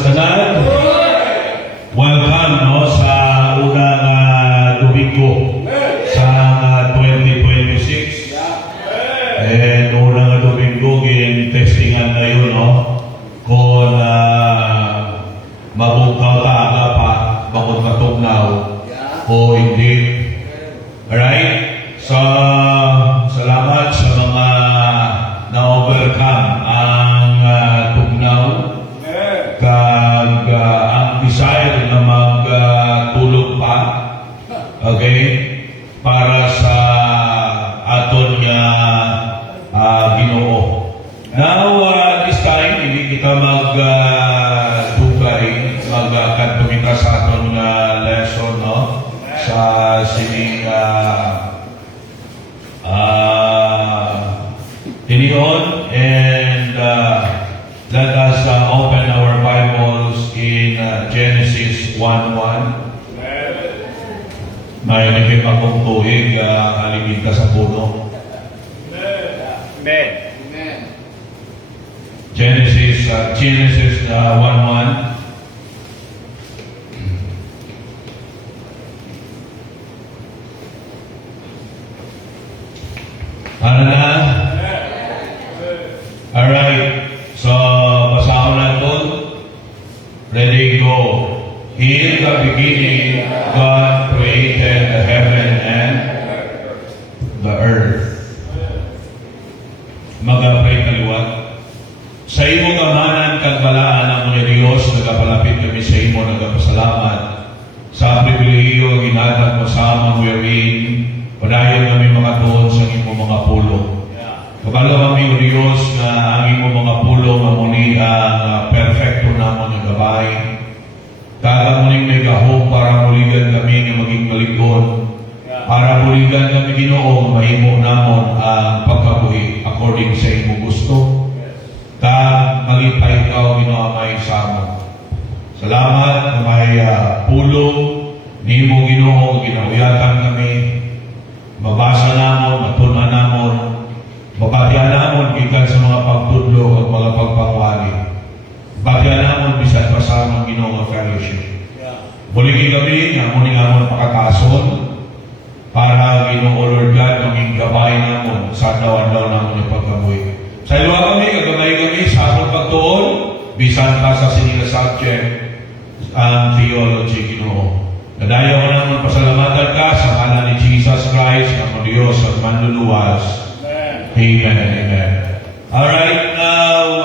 tanan. Welcome no sa unang Domingo sa 2026. And unang Domingo yung testingan na yun no kung mabukaw taaga pa bakit matugnaw o hindi. Alright? So, salamat sa mga na-overcome ang tugnaw kag ang desire na magtulog pa, okay, para sa aton nga Ginoo. Now, this time, hindi kita magdugay, magkadumita sa aton lesson, no? Sa sining tinion, and let us open our Bibles in Genesis 1:1. May naging akong tuig, aligid ka sa puno. Amen. Genesis 1:1. Ano na? Alright. So, basahan natin. Ready, go. In the beginning, God created the heaven and the earth. Mag-pray kaliwat. Sa imo kamanan kag balaan ang mga Diyos, nagapalapit kami sa imo, nagapasalamat sa pribilehiyo ginatag mo sa amang wherein padayon kami mga tuon sa imo mga pulo. Kabalo kami o Diyos na ang imo mga pulo nga muli ang perfecto namon nga gabay. Kada muling may gahom para muligan kami nga maging malikon. Para muligan kami Ginoo mahimo namon ang pagkabuhi according sa imo gusto. Kag malipay ikaw Ginoo may sama. Salamat na may pulo nimo Ginoo ginawiyatan kami. Mabasa namon, matunan namon, mabatian namon gikan sa mga pagtudlo at mga pagpangwali. Batian namon bisan pasama Ginoo nga fellowship. Buligi kami nga muni namon pakatason para Ginoo Lord God maging gabay namon sa adlaw-adlaw namon ng pagkabuhi. Sa iluwa kami, kagabay kami sa atong pagtuon, bisan pa sa sinila subject ang theology Ginoo. Nadayo ko naman pasalamatan ka sa ngalan ni Jesus Christ, ang Diyos at manluluwas. Amen and amen. Alright, now,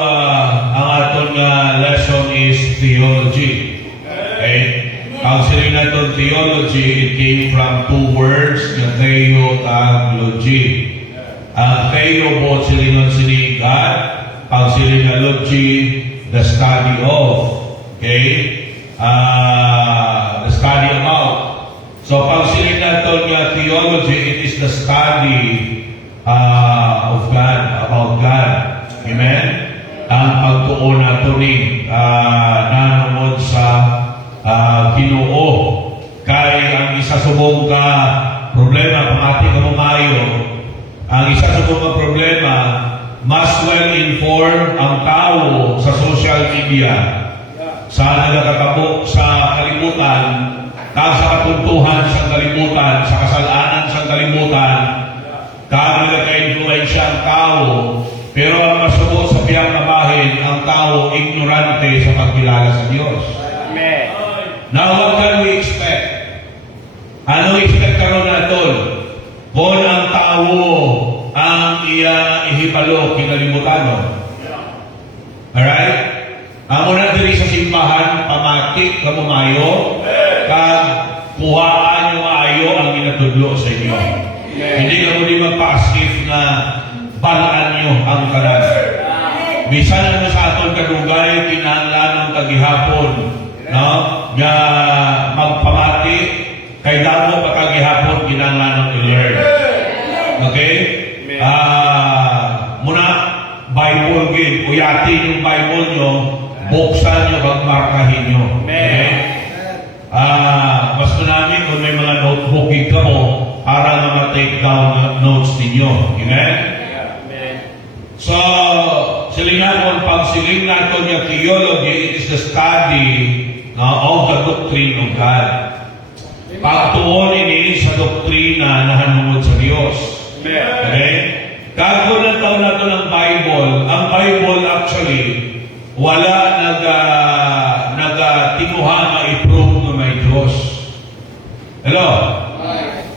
ang aton lesson is theology. Okay? Ang sinin natin theology, it came from two words, na theo at logy. Ang theo po sinin sini God, ang sinin na logy, the study of. Okay? The study about. So, pag sinin natin nga theology, it is the study of God, about God. Amen? Ang pagtuon natin nanungod sa Ginoo. Kay ang isa subong ka problema, pangati ka mayo, ang isa subong ka problema, mas well-informed ang tao sa social media. Sa nagkakabok sa kalimutan, sa kapuntuhan sa kalimutan, sa kasalanan sa kalimutan, nagkaka-influensya ang tao, pero ang masubo sa biyang na bahin, ang tao ignorante sa pagkilala sa Diyos. Amen. Now, what can we expect? Ano expect karon naton? Kung ang tao ang ihibalo kinalimutan. Alright? Amo na diri sa simbahan, pamatik kamo mayo, kag kuhaan nyo maayo ang ginatudlo sa inyo. Hindi ka muli magpa-asif na balaan nyo ang kanan. Bisan ano sa aton kadugay, kinahanglan ng kagihapon, no? Nga magpamati, kay damo pa kagihapon, kinahanglan ng i-learn. Okay? Muna, Bible gid, uyatin yung Bible nyo, buksan nyo, magmarkahin nyo. Okay? Mas manami kung may mga notebook ka mo para na ma-take down notes ninyo. Amen? So, silingan mo ang siling nato niya theology, it is the study of the doctrine of God. Pagtuon ini sa doktrina na hanungod sa Dios. Amen. Okay? Kago na taon na to ng Bible, ang Bible actually, wala nagatinuha na i-prove na may Diyos. Hello?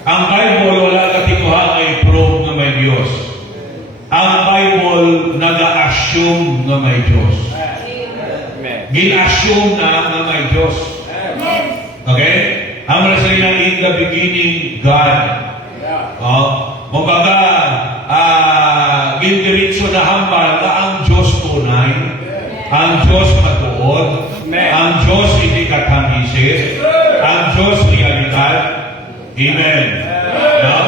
Ang Bible, wala nagatinuha na i-prove na may Diyos. Ang Bible, nag-assume na may Diyos. Amen. Gin-assume na may Diyos. Okay? Ang nasa niya, in the beginning, God. Kumbaga, gindiritso na hambal na ang Diyos tunay, ang Diyos matuod, ang Diyos hindi katang-isip, ang Diyos realidad. Amen. No?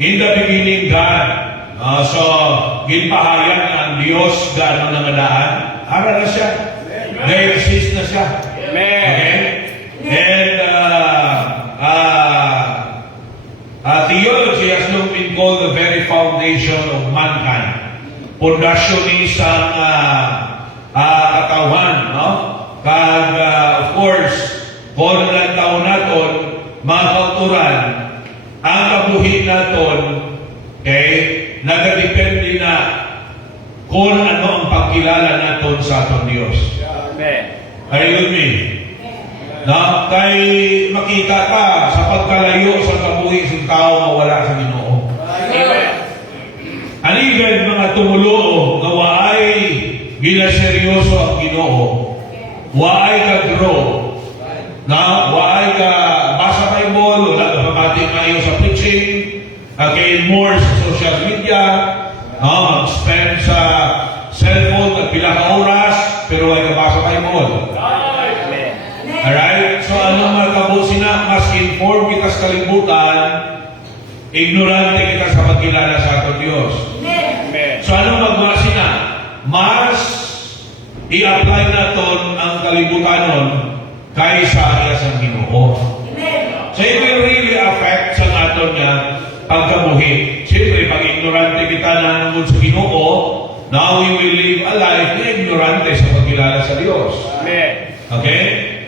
In the beginning, God. So, ginpahayag ang Diyos gano'n na madaan. Ara na siya. Nag-exist na siya. Amen. Okay? And theology has long been called the very foundation of mankind. Pundasyon ni isang katawan, no? Kag, of course, kung ilang taon naton, mga kauturan, ang kabuhin naton, okay, nagadepende na kung ano ang pagkilala naton sa atong Diyos. Amen. Are you with me? Na kay makita ka sa pagkalayo sa kabuhi ng tao na wala sa Ginoo. Amen. And even mga tumuluo na waay ginaseryoso ang Ginoo, waay ka grow, na waay ka basa Bible, wala ka pamati kayo sa preaching, again more sa social media, mag-spend sa cellphone at pila ka oras, pero waay ka basa Bible. Alright? So, anong magkabusin na? Mas inform kita sa kalibutan, ignorante kita sa pagkilala sa ating Diyos. Amen. So, anong magbasin na? Mas i-apply natin ang kalibutanon kaysa iya sa Ginoo. So, it will really affect sa natin niya pagkabuhi. Siyempre, pag ignorante kita na nungod sa Ginoo, now we will live a life na ignorante sa pagkilala sa Diyos. Amen. Okay?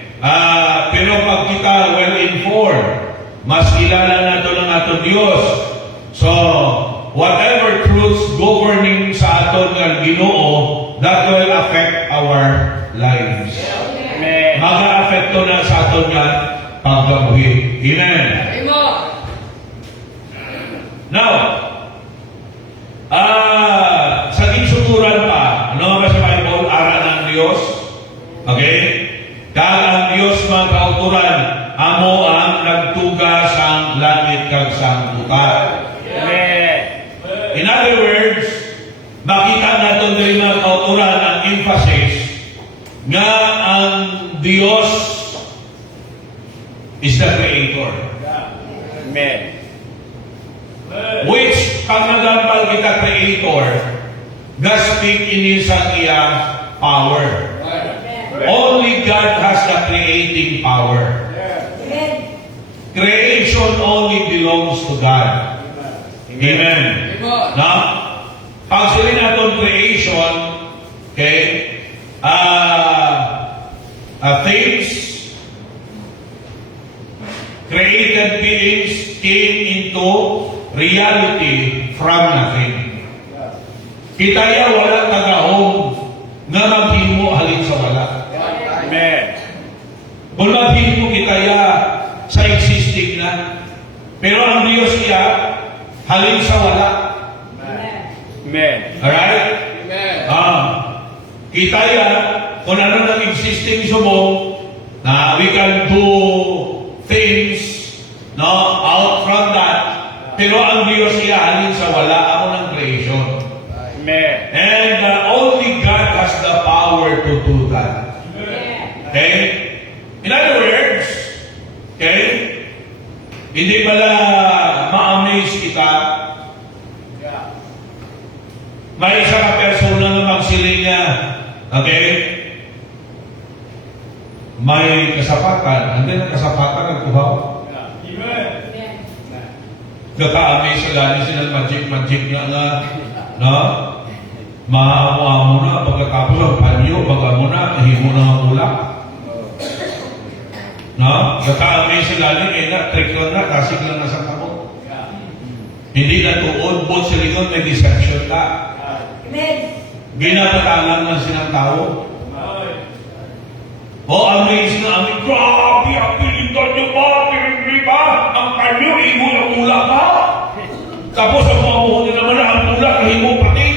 Pero pag kita well-informed, mas kilala nato ng atong Diyos. So, whatever truths governing sa aton ng Ginoo, that will affect our lives. Amen. Mag-a-affecto na sa aton nga pagkabuhi. Amen. Now, sa ginsuturan pa, ano nga sa Bible, aral ng Diyos? Okay? Kag ang Diyos mga kauturan, amo ang nagtugas ang langit kag sangtutan. Amen. In other words, makita natin din mga kauturan ang emphasis nga ang Diyos is the Creator. Amen. Which, pag nagambal kita Creator, God speak in sa iya power. Only God has the creating power. Creation only belongs to God. Amen. Na? Pag sila natin creation, okay, things, created beings came into reality from nothing. Kitaya wala tagahong nga maghimo halin sa wala. Amen. Kung maghimo kitaya sa existing na. Pero ang Diyos niya halin sa wala. Amen. Alright? Kitaya kung ano nang existing subong na we can do things out from that. Pero ang Diyos niya halin sa wala ako ng creation. Amen. And only God has the power to do that. Okay? In other words, okay, hindi pala ma-amaze kita. May isa ka persona na magsiling niya, okay, may kasapatan, hindi na kasapatan nagkuhaw. Kaka-amaze sa gani sila magic nga, no? Maamo na, pagkatapos ang panyo, baga mo na, himo na ang ulak. No? Nagkaamay sila ni na, trick lang na, kasig lang na sa kamot. Hindi na tuod, both sa likod, may deception ka. Ginapatalang lang silang tao. Amazing na, grabe, ang pilindan niyo ba? Pinigri ba? Ang panyo, himo ng ulak ba? Tapos ang mga buhon naman na ang ulak, himo pating.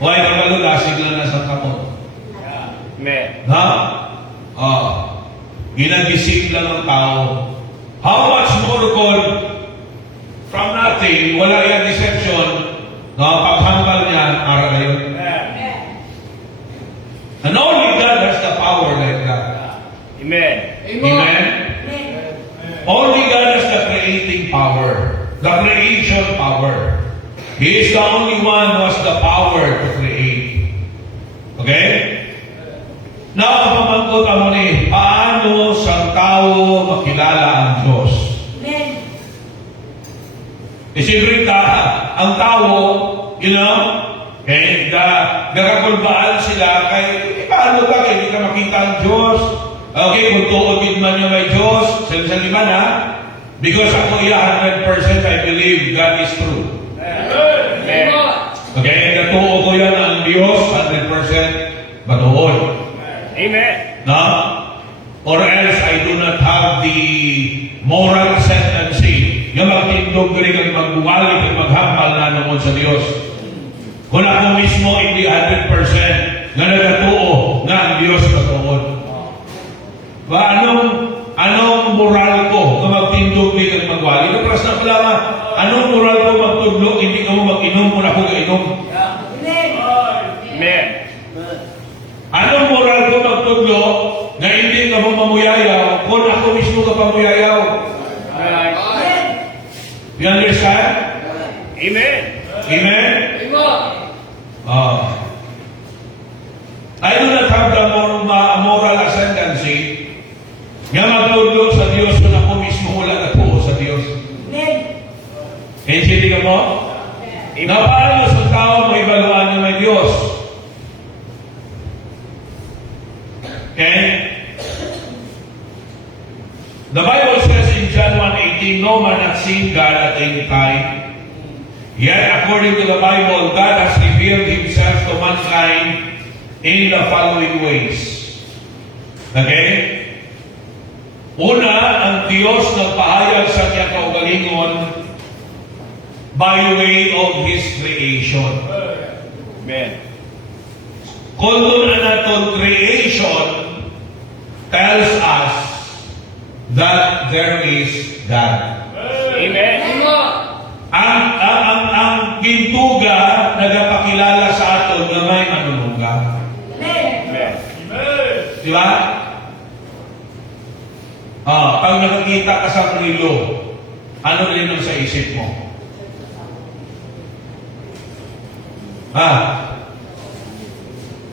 Why kabalo, lasig lang na sa kamot. Amen. Ha? Ginagising lang ang tao. How much more God from nothing, wala yung deception, paghambal niya, para ngayon. And only God has the power like that. Amen. Amen? Only God has the creating power, the creation power. He is the only one who has the power to create. Okay? Now, pamangkot mo ni, paano sa tao makilala ang Diyos? Siyempre ang tao, nakakulbaan sila kay, paano ka, hindi ka makita ang Diyos? Okay, kung tuodin man niya may Diyos, sa liman ha? Because ako 100% I believe God is true. Amen. Okay, natuo ko yan ang Diyos, 100% matuod. Amen. No? Or else I do not have the moral tendency na magtindog rin at magbumalik at maghambal na naman sa Diyos. Kung ako mismo hindi 100% na nagatuo na ang Diyos katuon. Anong moral ko na magtindog rin at magwali? Kapras na pala nga, anong moral ko magtudlog, hindi ka mo mag-inom kung ako ga-inom? Amen. Anong moral ko magtudlog na hindi ka mo mamuyayaw kung ako mismo ka pamuyayaw? You understand? Amen. Amen? I do not have the moral ascendancy nga magtudlog sa Diyos kung ako mismo wala na po sa Diyos. Hindi ka mo? Na paano sa tao mo ibaluan niya may Diyos? Okay? The Bible says in John 1:18, no man hath seen God at any time. Yet according to the Bible, God has revealed Himself to mankind in the following ways. Okay? Una, ang Diyos nagpahayag sa kanyang kaugalingon by way of His creation. Amen. Kung doon na natin creation tells us that there is God. Amen. Ang gintuga nagapakilala sa aton na may manunungga. Amen. Di ba? Pag nakakita ka sa rilo, ano rin ang sa isip mo?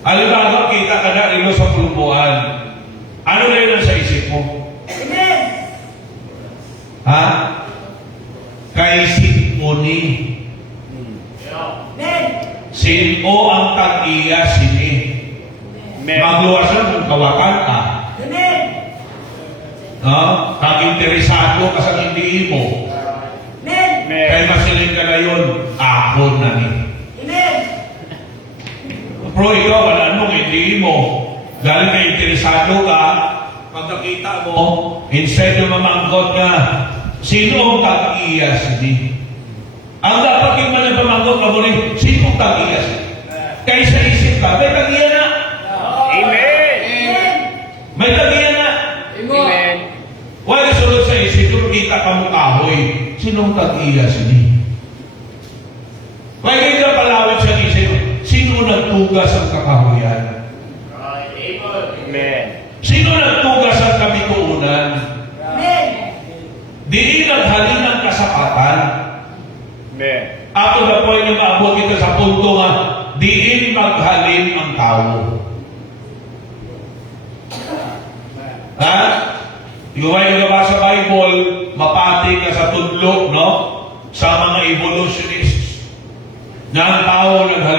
Halimbawa, kita ka na rilo sa pulubuan. Ano rin ang sa isip mo? Kaisip mo ni. Sino ang tag-iya sini? Amen. Magluwasan kung kawakan ka. Kag-interesado ka sa hindi mo. Amen. Kaya masilin ka na yun, ako na ni. Pero ikaw, wala nung hindi mo. Dahil na interesado ka, pag nakita mo, instead yung mamangkot nga, sino ang tag-iya sini? Ang dapat yung mga pamangkot ka mo rin, sino ang tag-iya sini? Kaya sa isip ka, may tag-iya na. Amen. May tag-iya na. Amen. Wala sunod sa isip, kung kita ka mo kahoy, sino ang tag-iya sini? Kaya hindi na palawit sa isip, sino nagtugas ang kakahuyan? Amen. Sino nagtugas ang kabikuunan? Di naghalin ang kasapatan. Amen. Ato na po yung maabot kita sa punto nga, diin maghalin ang tao. Ha? Yung may nagabasa sa Bible, mapati ka sa tudlo, no? Sa mga evolutionists. Na ang tao naghalin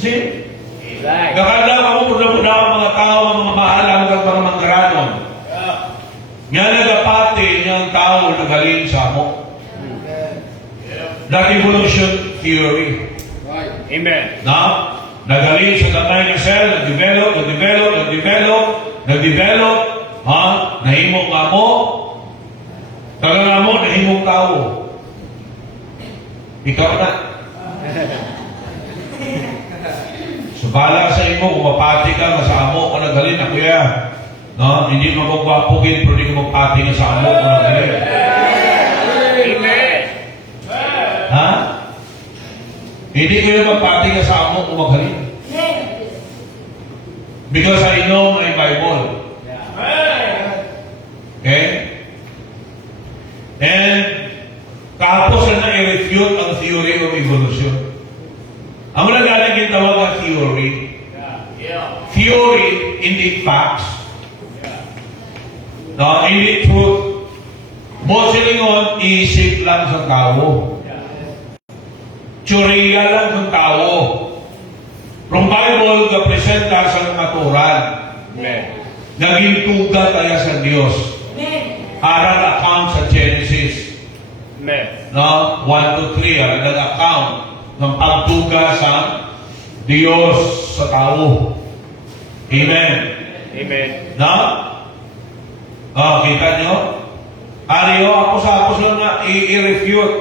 See? Right. Kakanda mo muna ang mga tao, ang mga maalam ng mga manggaranon. Nga nagapati niyang tao na galing sa mo. That evolution theory. Amen. Na? Nagaling sa gamay ng cell, nag-develop, ha? Nahimong nga mo, taga nga mo, nahimong tao. Ikaw na. So, bala sa imo, kung mapati ka, sa amo ka nagaling na kuya. No? Hindi mo magwapugin, pero hindi ka magpati nga sa amo ka nagaling. Amen. Ha? Hindi kayo magpati ka sa amo kung magaling. Because I know my Bible. Okay? And tapos na i-refute ang theory of evolution. Ang mga galing gitawag ang theory. Theory, hindi facts. No, hindi truth. Moselingon, isip lang sa tao. Teorya lang ng tao. From Bible, presenta sa natural. Amen. Naging tuga tayo sa Diyos. Aral account sa Genesis. Amen. No? 1 to 3, aral account ng pagtuga sa Diyos sa tao. Amen. Amen. No? Kita nyo? Ariyo, ako sa na i-refute.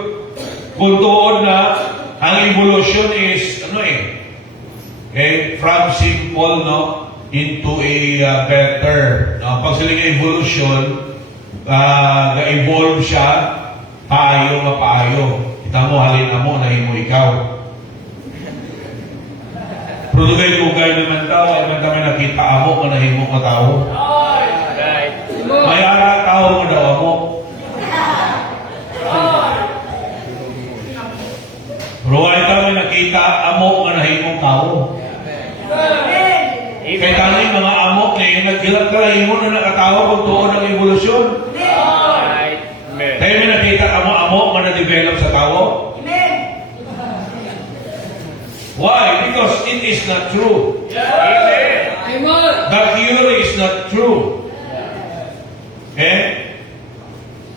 Kung doon na ang evolution is, from simple, into a better. Pag sila evolution, na-evolve siya, payo na payo. Kita mo, halin mo, nahimo ikaw. Pero dugay-dugay naman tao, ay man kami nakita mo, nahimo ka tao. Right. May ara tao mo daw mo. Pero ay kami nakita amo nga nahimong tao. Kaya tani mga amok na yung nagkilap-kalay mo na nakatawa kung tuon ng evolusyon. Right. Amen. Kaya may nakita amok nga na-develop sa tao. Why? Because it is not true. Amen. The theory is not true. Okay?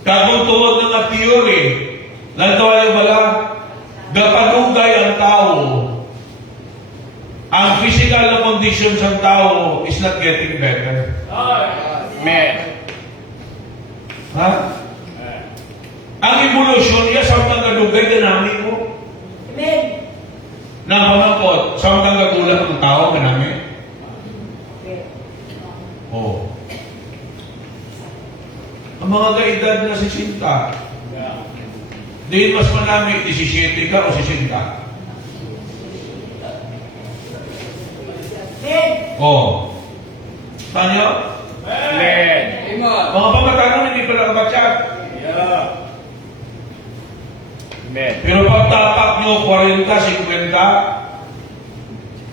Kagong tuwag ng theory, nantuwa yung bala, gapanugay ang tao. Ang physical na conditions ng tao is not getting better. Amen. Ha? Ang evolution niya sa mga kadugay dynamic mo. Napamangkot, sa mga kagulat ng tao, kanami. Oh. Ang mga kaedad na 60, di mas manami 17 ka o 60. Oh. Tanyo? Amen. Mga pamatanong hindi pa nakabatsyag. Amen. Pero pag tapak nyo 40, 50,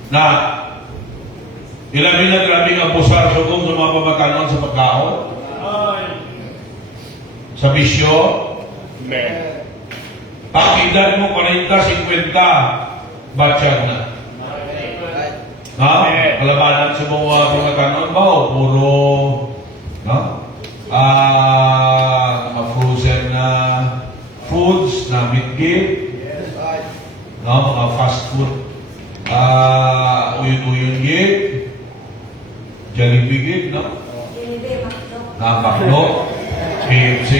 na ilabi na grabe ang pusar sugong sa mga pamatanong sa pagkaon, sa bisyo, Amen. pag edad mo 40, 50, batsyag na. Ha? Kalabanan sa mga pagkakanon ba o puro mga frozen na foods na midgate, mga fast food, uyun-uyun gate, Jollibee gate, McDo, KFC,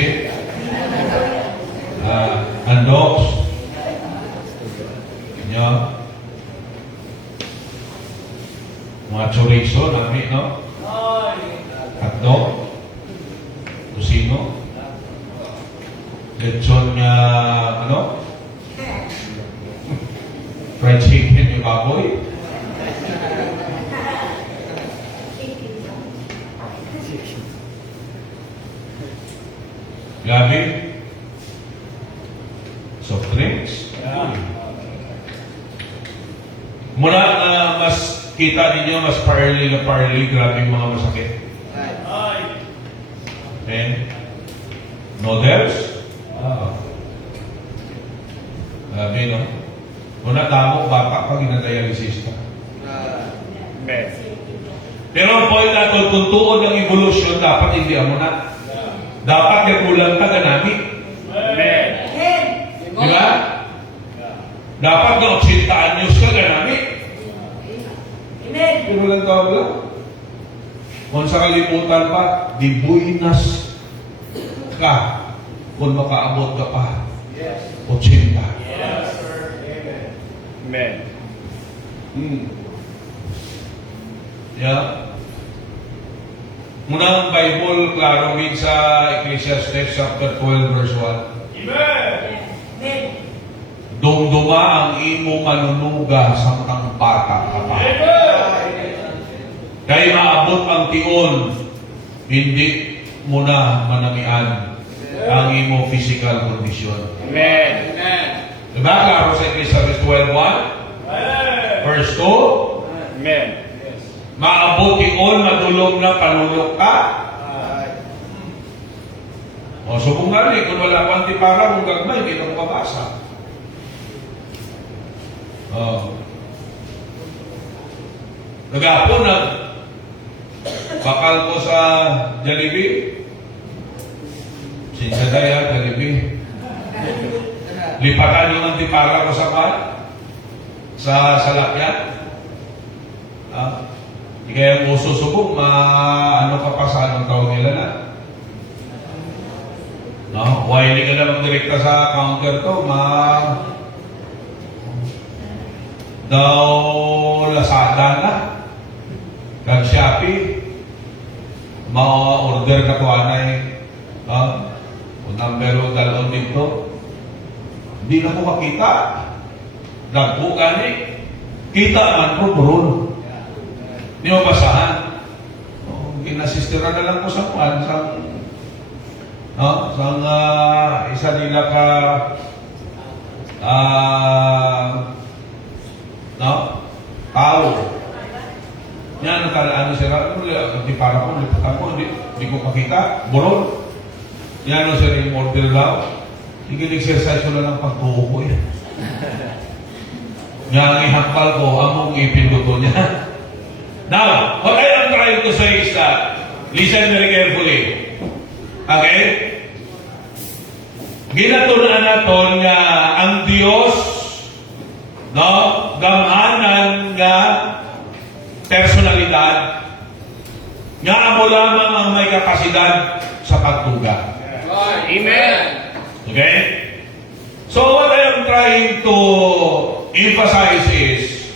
Andox, mga chorizo namin, hotdog, tusino, lechon nga, fried chicken yung baboy. Gabi, soft drinks. Mula mas kita ninyo, mas parley, grabe yung mga masakit. And noodles. Grabe, no? Kung nadamo, bata pa, ginadialysis ka. Amen. Pero ang point natin, kung tuon ng evolution, dapat hindi mo na. Dapat kagulang ka ganami. Amen. Di ba? Dapat na 80 anyos ka ganami. Pero lang tawag lang. Kung sa kalimutan pa, di buinas ka kung makaabot ka pa. 80. Amen. Yeah. Muna ang Bible, klaro min sa Ecclesiastes chapter 12 verse 1. Dumduma ang imo manunuga sa matang bata ka pa. Kaya maabot ang tion, hindi mo na manamian ang imo physical condition. Amen. Diba? Klaro sa Ecclesiastes 12:1? Verse 2? Amen. Maabot tion, madulog na panulok ka. O, subong nga rin, kung wala pang tipara, kung gagmay, hindi na mo kabasa. Nagapon na bakal ko sa Jollibee. Sinsa daya, Jollibee. Lipatan yung antipara ko sa salakyan. Hindi kaya uso subong, ano ka pa sa anong tawag nila na? No? Why hindi ka na magdirekta sa counter to? Daw Lazada na. Kag Shopee. Ma-order ka to anay. Kung numero dalon dito. Hindi na ko makita. Dagpo gani. Kita man ko buron. Hindi mo basahan. Ginasistera na lang ko sa kwan. Sang isa nila ka tao. Yan, ano siya, di para ko, lipatan ko, di ko makita, buron. Yan, siya yung order daw. Sige, exercise ko lang ng pagtuho ko yan. Yan, ang ihakpal ko, among ipinduto niya. Now, what I am trying to say is that, listen very carefully. Okay? Ginatunan natin nga ang Diyos, no, gamhanan nga personalidad, nga amo lamang ang may kapasidad sa pagtuga. Amen. Okay? So what I am trying to emphasize is,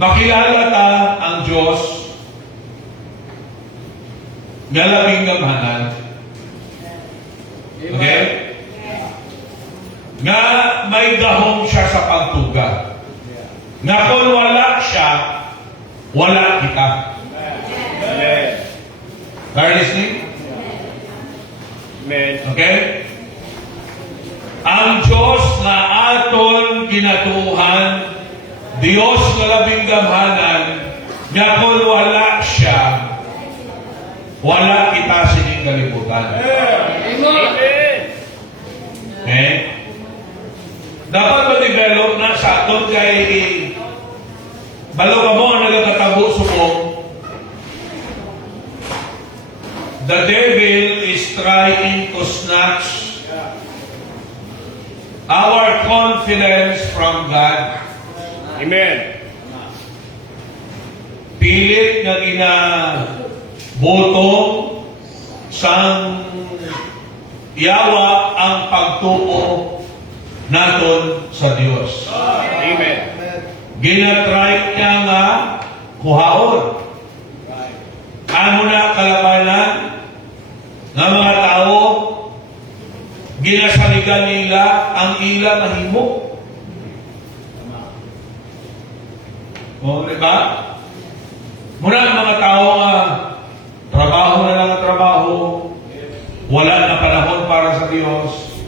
makilala ta ang Diyos nga labing gamhanan. Okay? Nga may gahom siya sa pagtuga. Nga kung wala siya, wala kita. Amen. Are you listening? Amen. Okay? Ang Diyos na aton kinatuhan, Diyos na labing gamhanan, nga kung wala siya, wala kita sining kalibutan. Amen. Okay? Dapat ma-develop na sa aton kay balo ka mo ang nagkatabo sumong. The devil is trying to snatch our confidence from God. Amen. Pilit na ginabotong sang yawa ang pagtuo naton sa Diyos. Amen. Ginatry niya nga kuhaon. Amo na kalabanan nga mga tao, ginasaligan nila ang ila mahimo. O, diba? Muna ang mga tao nga, trabaho na lang ang trabaho, wala na panahon para sa Diyos.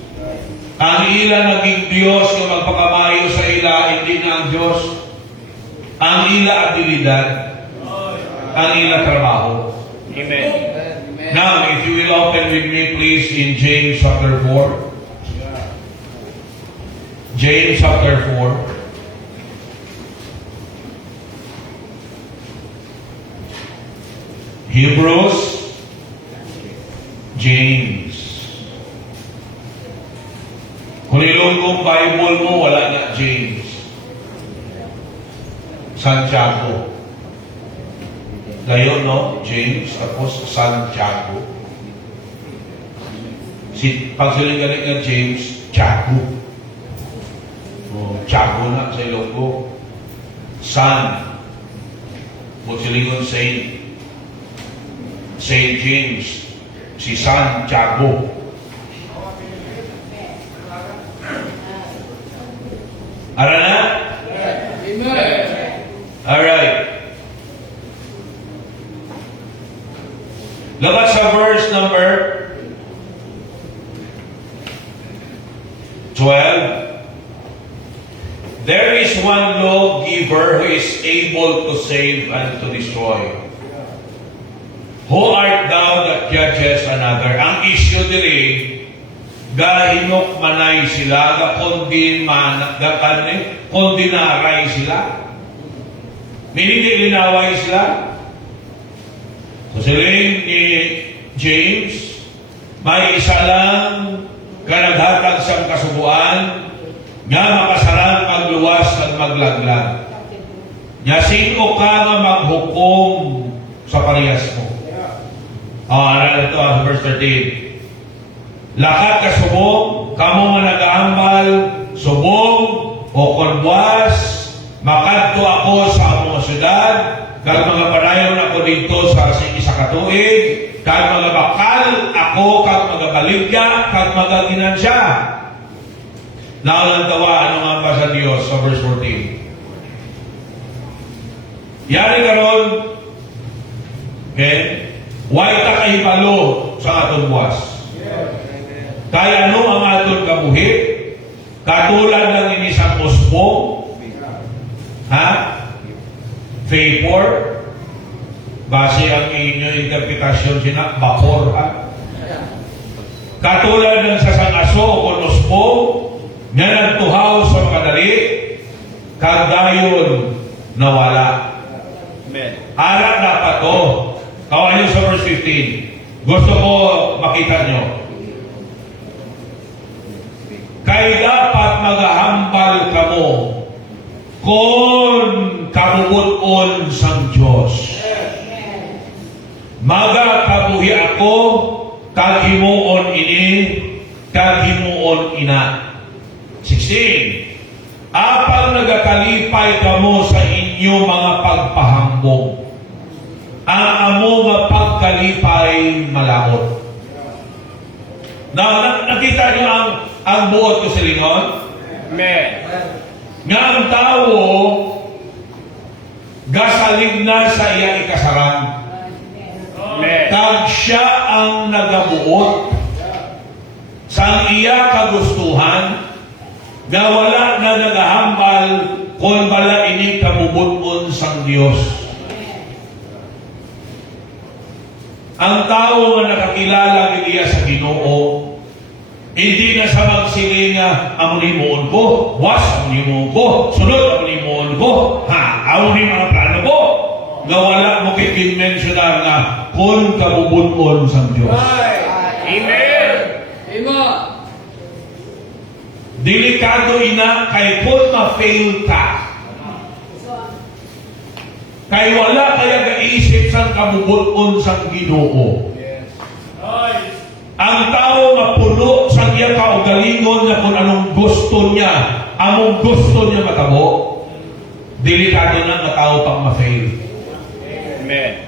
Ang ila naging Diyos na magpakamayo sa ila, hindi na ang Diyos. Ang ila abilidad, ang ila trabaho. Amen. Now, if you will open with me, please, in James chapter 4. James chapter 4. Hebrews, James. Kung ilunggong Bible mo, wala na James. Santiago. Gayon, no? James, tapos Santiago. Pag siling-galing na James, Tiago. Tiago na sa ilonggo. San. Kung silingon Saint James. Si Santiago. Ara na? Amen. Alright. Labat sa verse number 12. There is one lawgiver who is able to save and to destroy. Who art thou that judgest another? Ang issue diri, gahinok manay sila, kondinaray sila. Meaning, linaway sila. So, siling ni James, may isa lang kanaghatag siyang kasubuan nga makasarang magluwas at maglaglag. Nga sino ka nga maghukom sa parehas mo? Aral ito ang verse 13. Lakat ka subong, kamo nga nag-aambal, subong o konbuas, makadto ako sa among syudad, kag mga panayon ako dito sa isa katuig, kag mga bakal ako, kag mga baligya, kag mga ginansya. Naulang tawa, ano nga ba sa Diyos sa verse 14? Yari karon, okay? Why ta kahibalo sa aton buwas? Kaya ano ang aton kabuhi? Katulad ng inisang usbong? Ha? Vapor? Base ang inyong interpretasyon sina, vapor, ha? Katulad ng sasangaso o usbong na nagtuhaw sa makadali, kagdayon nawala. Amen. Harap dapat to. Kawan nyo sa verse 15. Gusto ko makita nyo. Kay dapat maghahambal kamo kung kabubuton sang Diyos. Magakabuhi ako kaghimuon ini, kaghimuon ina. 16. Apang nagakalipay kamo sa inyo mga pagpahambong, ang amo nga pagkalipay malabot. Nakita niyo ang buot ko sa lingon? Amen. Nga ang tao gasalig na sa iya ikasarang. Amen. Kag siya ang nagabuot sa iya kagustuhan, nga wala na nagahambal kung bala ini kabubuton sang Dios. Ang tao nga nakakilala niya sa Ginoo, hindi na sa magsiling nga amunimuon ko, was amunimuon ko, sunod amunimuon ko, amunin mga plano ko. Nga wala mo kikinmensyonar nga kung kabubuton sang Dios. Amen. Delikado ina kay kung ma-fail ka. Kay wala kaya gaisip sang kabubuton sang Ginoo. Ang tao nga puno sa iya kaugalingon na kung anong gusto niya, among gusto niya matabo, delikado na nga tao pang ma-fail. Amen.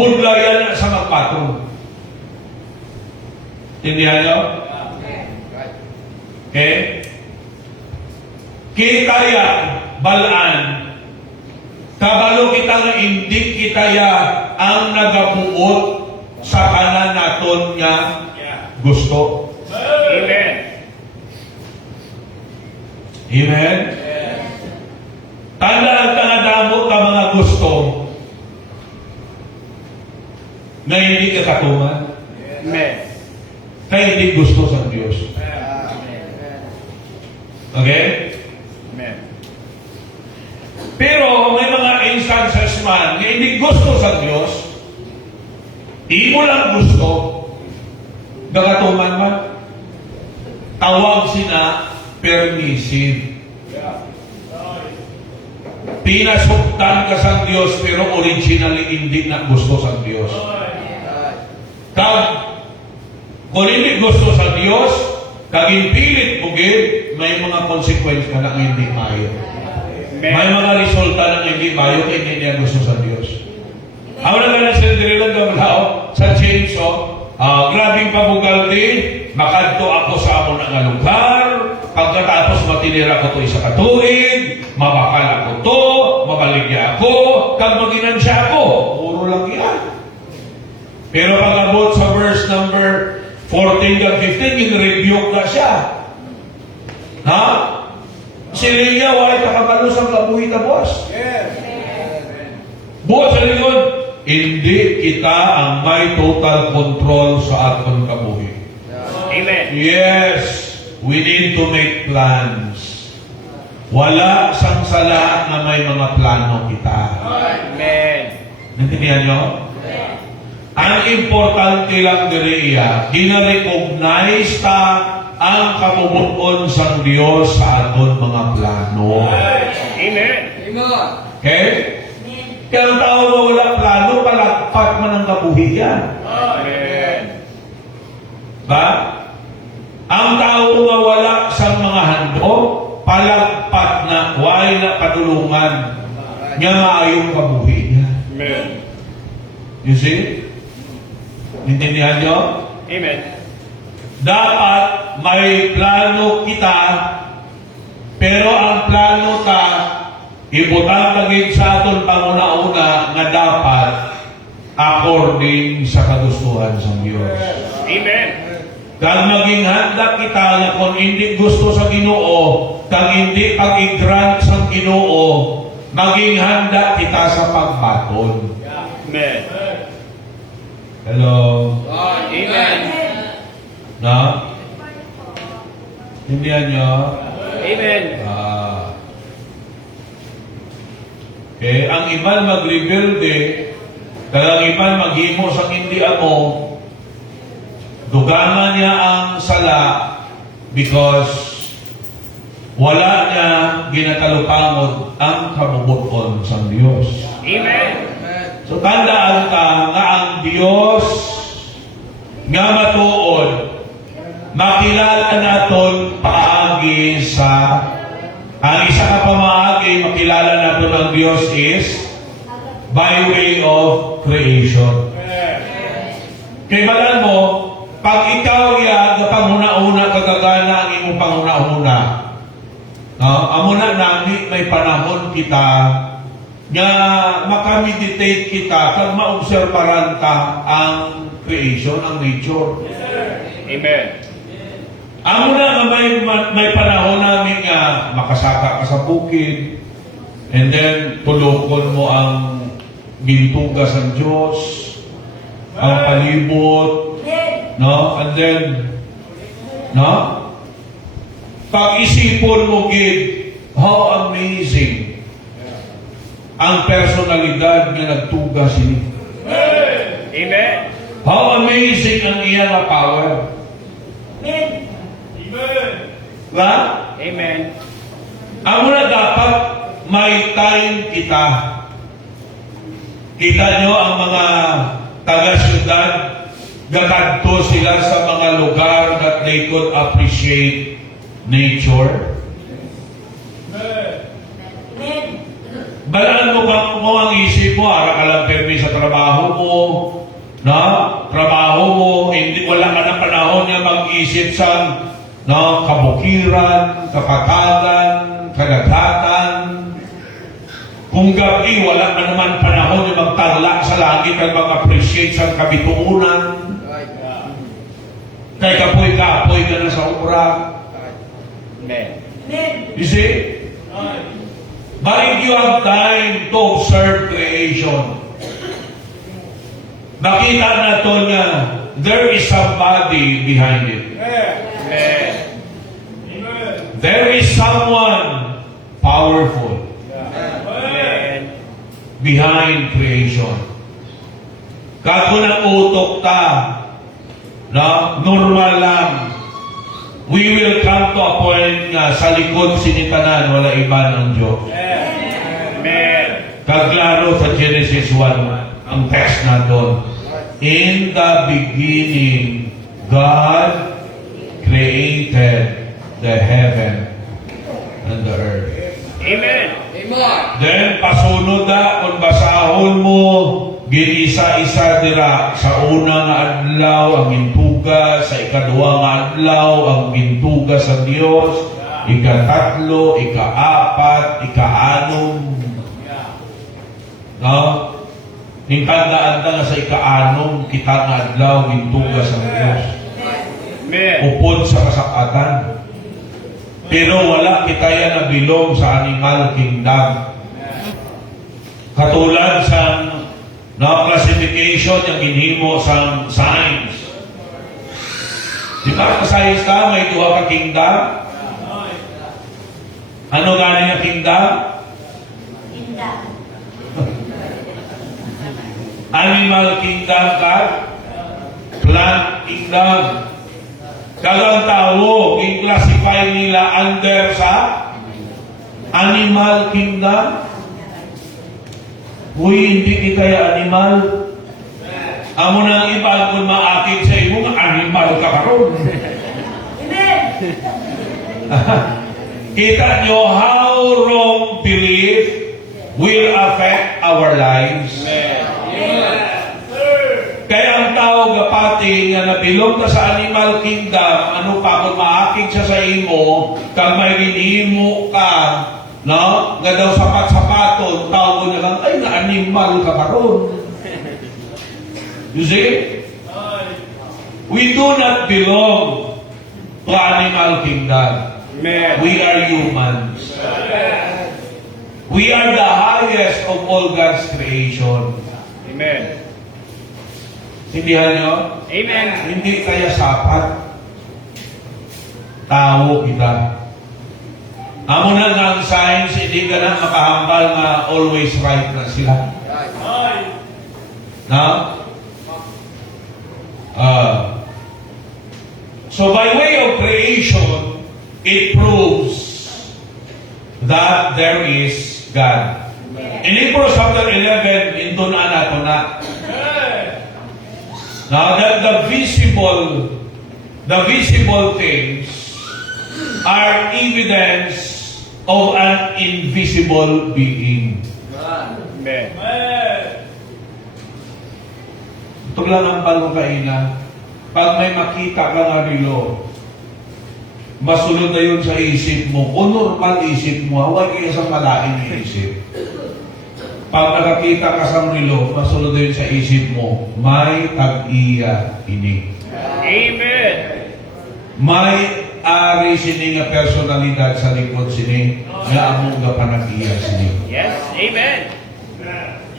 Budlayan na sa magpatong. Tindihan niyo? Okay? Kita ya balaan, kabalo kita nga hindi kita ya ang nagabuot sa kanan naton nga gusto. Amen. Amen? Tandaan ka na damot ka mga gusto na hindi ka katuman, Amen. kaya hindi gusto sa Diyos. Okay? Amen. Pero may mga instances man na hindi gusto sa Diyos, di mo lang gusto, gagatuman man, tawag sina permissive. Pinasuktan ka sa Diyos pero originally hindi na gusto sa Diyos. Kung hindi gusto sa Diyos, kagimpilit bugid, may mga consequence ka na hindi mayo. May mga resulta na hindi mayo kaya hindi niya gusto sa Diyos. Ako na nga Cinderella Gamlao sa chainsaw, grabing pabugal din, makadto ako sa amon nga lugar, pagkatapos matinira ko to isa katuig, mabakal ako to, mabaligya ako, kag maginansya ako. Puro lang yan. Pero pag abot sa verse number 14 and 15, in-rebuke na siya. Ha? Si Leah, wala kakabalo sa kabuhi na boss. Buot sa likod, hindi kita ang may total control sa aton kabuhi. Amen. Yes, we need to make plans. Wala sang sala na may mga plano kita. Amen. Naintindihan nyo? Ang importante lang diriya, gina-recognize ta ang kamubuton sa Diyos sa aton mga plano. Amen. Okay? Kaya ang tao na wala plano, palakpat man ang kabuhi yan. Amen. Ba? Ang tao nga wala sa mga handog, palagpat na, why na patulungan niya maayong kabuhi niya. Amen. You see? Intindihan nyo? Amen. Dapat may plano kita, pero ang plano ta, ibutang kagid sa aton panguna-una nga dapat according sa kagustuhan sa Diyos. Amen. Kag maging handa kita na kung hindi gusto sa Ginoo, kag hindi pag-i-grant sa Ginoo, maging handa kita sa pagbaton. Amen. Hello? Amen. Na? Hindihan nyo? Amen. Okay, ang iban mag-rebuild kaya ang iban maghimo sa hindi amo, dugangan niya ang sala because wala niya ginatalupangod ang kabubuton sa Diyos. Amen. So tandaan ka nga ang Diyos nga matuod, makilala naton paagi sa ang isa ka pamaagi makilala naton ang Diyos is by way of creation. Kaya balan mo, pag ikaw yan, panguna-una, kagagana ang imong panguna-una, amo na nami may panahon kita nga makameditate kita kag maobserbaran ta ang creation, ang nature. Amen. Amo na nga may panahon namin nga makasaka ka sa bukid and then tulokon mo ang gintugas ng Diyos, ang palibot, no? And then, no? Pag-isipon mo, gid, how amazing ang personalidad na nagtugas ini. Amen. How amazing ang iya na power. Ba? Amen. Amo na dapat may time kita. Kita nyo ang mga taga-syudad, gagadto sila sa mga lugar that they could appreciate nature. Balaan mo kang mo ang isip mo, ara ka lang permi sa trabaho mo, na? Trabaho mo, hindi wala ka ng panahon na mag-isip sa kabukiran, kapatagan, kadagatan. Kung gabi, wala ka naman panahon na magtala sa langit at mag-appreciate sa kabituunan. Kaya kapoy-kapoy ka na sa obra. Amen. You see? But if you have time to observe creation, makita na to na there is somebody behind it. Amen. There is someone powerful Amen. behind creation. Kako nang utok ta, no? Normal lang. We will come to a point nga sa likod sinitanan, wala iba ng Diyos. Amen. Kaglaro sa Genesis 1, ang text na doon. In the beginning, God created the heaven and the earth. Amen. Then, pasunod na, kung basahon mo, ginisa-isa dira sa unang adlaw ang gintuga, sa ikaduha nga adlaw ang gintuga sa Dios, ikatatlo, ikaapat, ikaanom. No? Hingkandaan nga sa ikaanom, kita nga adlaw gintuga sa Dios. Amen. Upod sa kasapatan. Pero wala kita yan na bilong sa animal kingdom. Katulad sa classification yung ginhimo sa science. Di ba sa science ka, may duha ka kingdom? Ano gani nga kingdom? Animal kingdom ka? Plant kingdom. Kagang tao, i-classify nila under sa animal kingdom. Uy, hindi kita yung animal. Amo nang iba kung maakit sa imo, animal ka karon. Kita nyo how wrong belief will affect our lives. Kaya ang tao gapati nga nabilong ta sa animal kingdom, ano pa kung maakit siya sa imo, kag may ginhimo ka, no? Nga daw sapat-sapaton, tao ko na lang, ay, na-animal ka karon. You see? We do not belong to animal kingdom. Amen. We are humans. We are the highest of all God's creation. Amen. Tindihan nyo? Amen. Hindi kaya sapat. Tao kita. Amo na nga ang science, hindi ka na makahambal na always right na sila. No? So by way of creation, it proves that there is God. In Hebrews chapter 11, indun nato na. Now that the visible things are evidence of an invisible being. Amen. Ito lang ang palungkaina. Pag may makita ka nga rilo, masunod na yun sa isip mo. Kung normal isip mo, huwag kaya sa malaking isip. Pag nakakita ka sa rilo, masunod na yun sa isip mo, may tag-iya ini. Amen. May ari sini nga personalidad sa likod sini, nga among gapanag-iya sini. Yes. Amen.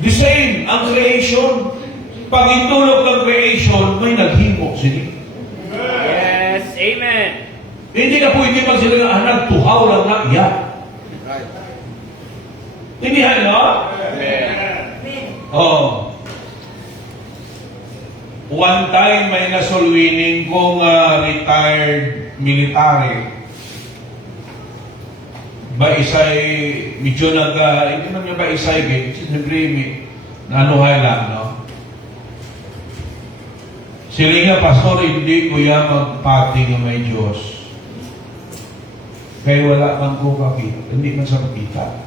The same, ang creation. Pag itulog ng creation, may naghimo sini. Yes. Amen. Hindi na pwede pag sila nga nagtuhaw lang na iya. Tindihan no? Amen. Oh. One time may nasulwining kong retired military. Ba isay, medyo hindi man niya ba isay, siyempre nanuhay lang, no? Sila nga, pastor, hindi ko yan magpati ng may Diyos. Kaya wala man ko kakita, hindi man sa makita.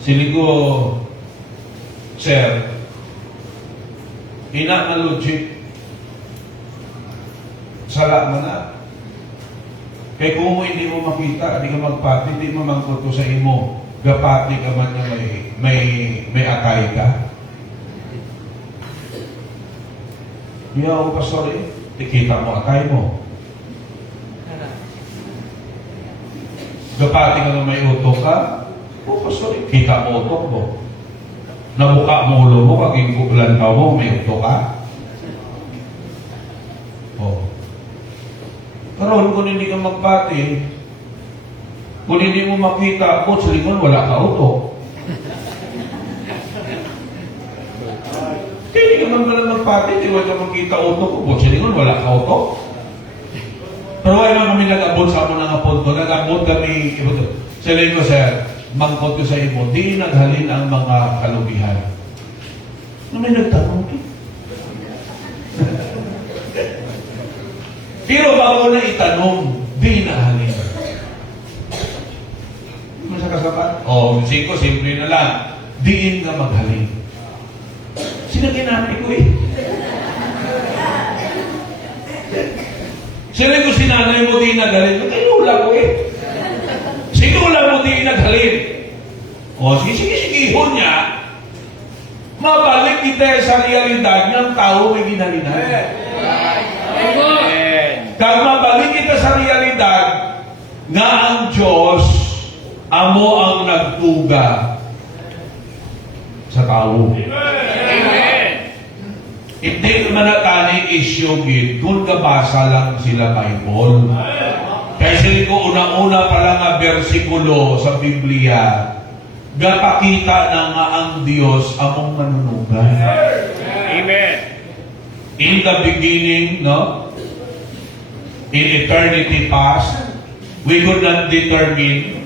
Sila ko, sir, ina na logic. Sala mo na. Kaya kung hindi mo makita, hindi ka magpati, hindi mo mangkuto sa imo. Gapati ka man na may atay ka. Hindi ako, pastor, ikita mo atay mo. Gapati ka na may utok ka. O, pastor, kita mo utok mo. Nabuka mo ulo mo, kaging kuklan ka mo, may utok ka. Oh. Pero karon kung hindi ka magpati, kung hindi mo makita ako, sa likod wala ka auto. Hindi ka man pala magpati, di wala ka makita auto ko, sa likod wala ka auto. Pero wala kami nag-abot sa amon ng apod ko. Nag-abot kami, sabihin ko, sir, mangkot ko sa imo, di naghalin ang mga kalubihan. May nagtanong ko. Pero bago na itanong, di nahalin. Ano sa kasapat? Simple na lang. Diin ka maghalin. Sino ginamit ko eh? Sino ko sinanay mo di naghalin? Kayo ko eh. Sino lang mo di naghalin? Sige, niya. Mabalik kita sa realidad ng tao may ginalinan. Kag mabalik kita sa realidad nga ang Diyos amo ang nagtuga sa tao. Amen. Hindi naman natani issue gid kung kabasa lang sila Bible. Kasi ko una-una pa lang nga bersikulo sa Biblia, gapakita na nga ang Diyos among manunugan. Amen. In the beginning, no? In eternity past, we could not determine,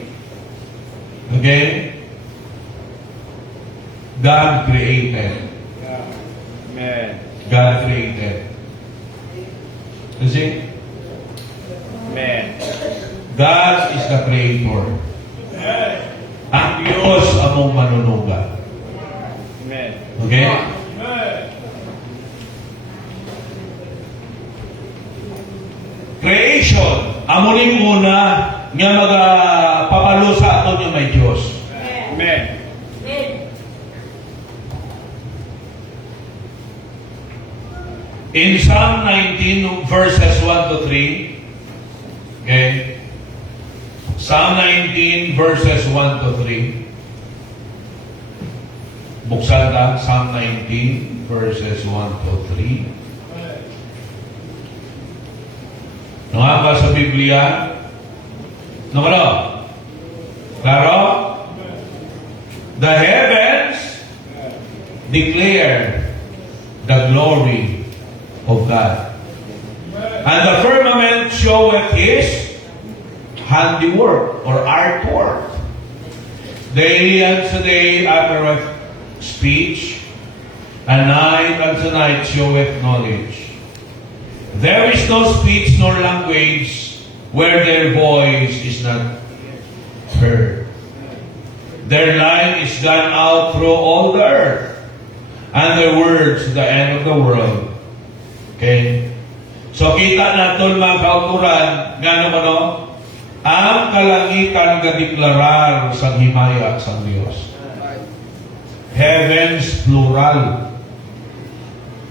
okay? God created. Amen. God created. You see? Amen. God is the creator. Ang Diyos among manunugan. Amen. Okay? Creation. Amo ning una nga magpapalo sa ato nga may Diyos. Amen. In Psalm 19 verses 1 to 3, okay? Psalm 19 verses 1 to 3. Buksan ka, Psalm 19 verses 1 to 3. Nga ba sa Biblia? Ano? Klaro? The heavens declare the glory of God. And the firmament showeth His handiwork or artwork. Day unto day uttereth speech, and night unto night showeth knowledge. There is no speech nor language where their voice is not heard. Their line is gone out through all the earth, and their words to the end of the world. Okay? So kita natin mga kauturan, nga naman ang kalangitan gadeklarar sa himaya sa Diyos. Heavens plural.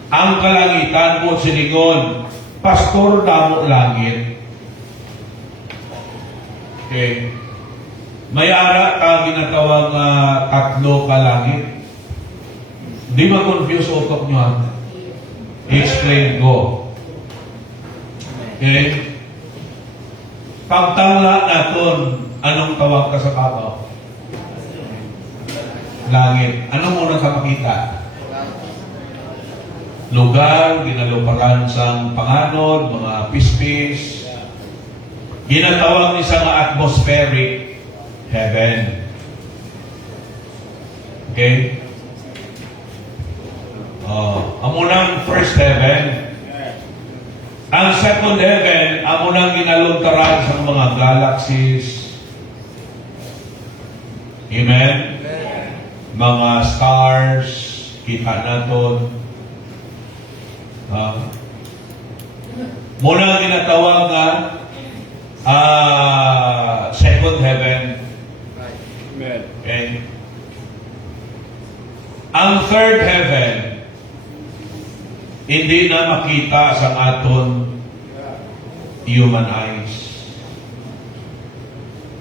Ang kalangitan po silingon, pastor damo langit. Okay. May ara ka ginatawag tatlo ka langit. Di ma-confuse utok nyo. Explain ko. Okay? Pagtangla natin, anong tawag ka sa tao? Langit. Ano muna sa makita? Lugar, ginaluparan sa panganod, mga pispis. Ginatawag ni sa mga atmospheric heaven. Okay? Amo nang first heaven. Ang second heaven, amo nang ginaluntaran sa mga galaxies. Amen? Mga stars, kita natin. Muna ginatawag na second heaven. Amen. Okay? Ang third heaven, hindi na makita sa aton human eyes.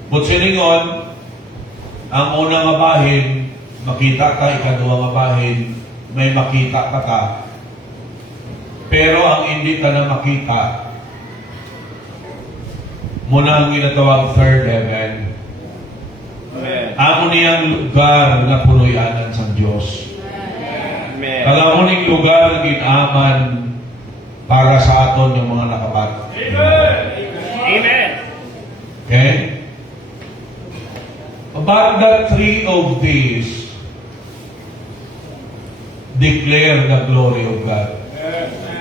But siningon, ang unang nga bahin, makita ka, ikaduha nga bahin, may makita ka. Pero ang hindi ka na makita, muna ang ginatawag third heaven. Amen. Amo niyang lugar na punoyanan sa Diyos. Amen. Kalamuning lugar na ginaman para sa aton yung mga nakabat. Amen. Okay? About the three of these, declare the glory of God.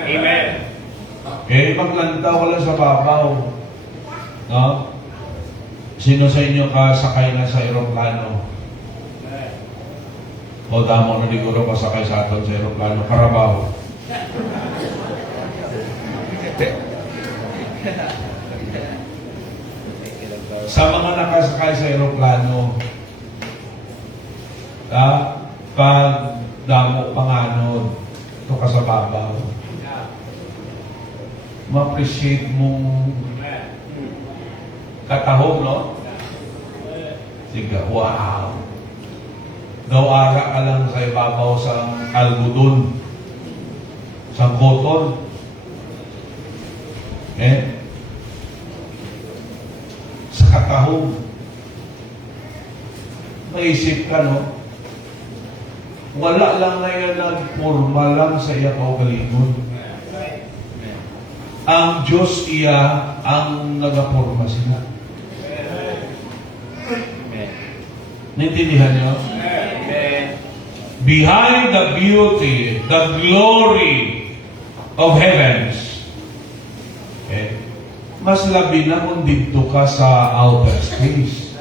Amen. Okay? Maglantaw ka lang sa babaw. No? Sino sa inyo kasakay na sa aeroplano? O damo na siguro pasakay sa aton sa aeroplano. Karabaw. Sa mga nakasakay sa aeroplano, pag damo panganod, ito ka sa babaw, ma-appreciate mong katahog, no? Sige, wow! Daw-ara ka lang sa ibabaw sa algodon, sa cotton. Sa katahog. Maisip ka, no? Wala lang na yan nagpurma lang sa iya kaugalingon. Ang Diyos iya ang nagapurma sila. Naintindihan niyo? Amen. Behind the beauty, the glory of heavens, mas labi na kung dito ka sa outer space.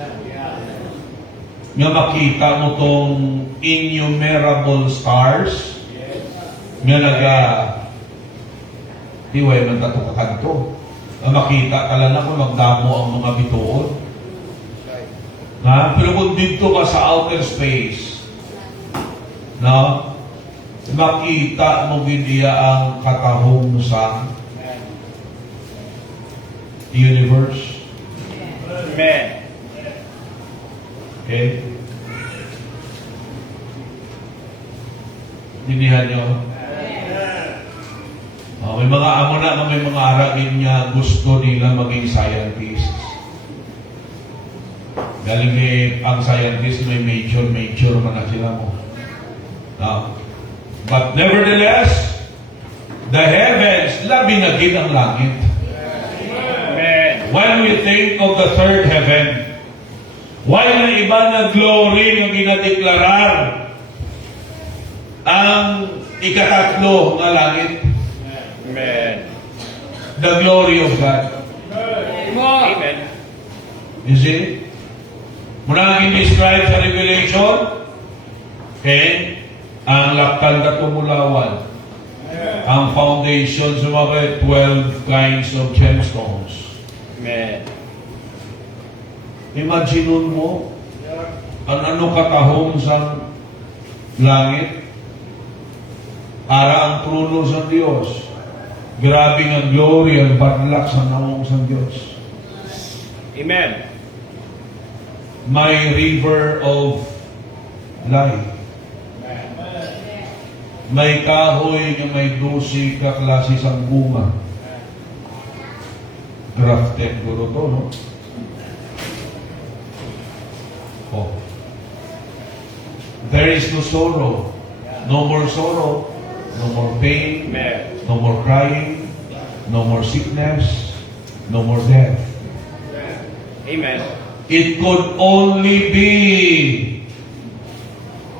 Nga makita mo tong innumerable stars nga iway man tatukakan to. Makita ka lang na kung magdamo ang mga bituon. Pero kung dito ka sa outer space, no, makita mo gidiya ang katahong sa universe. Amen. Okay? Dinihan nyo? May mga amo na, may mga aragin niya gusto nila maging scientists. Galing ang scientist may major man na sila mo. But nevertheless, the heavens, labi na din ang langit. Amen. When we think of the third heaven, while na iba na glory ng ginadeklarar ang ikatatlo na langit, Amen. the glory of God. Amen. You see? Muna ang describe sa Revelation, ang laktan na tumulawan, ang foundation sa mga 12 kinds of gemstones. Amen. Imagine mo, ang ano katahong sa langit, para ang trono sa Diyos. Grabe ang glory, ang badlak sa naong sa Diyos. Amen. My river of life. May kahoy na may 12 kaklase sa bunga. Grafted guro to, no? Oh. There is no sorrow. No more sorrow. No more pain. Amen. No more crying. No more sickness. No more death. Amen. It could only be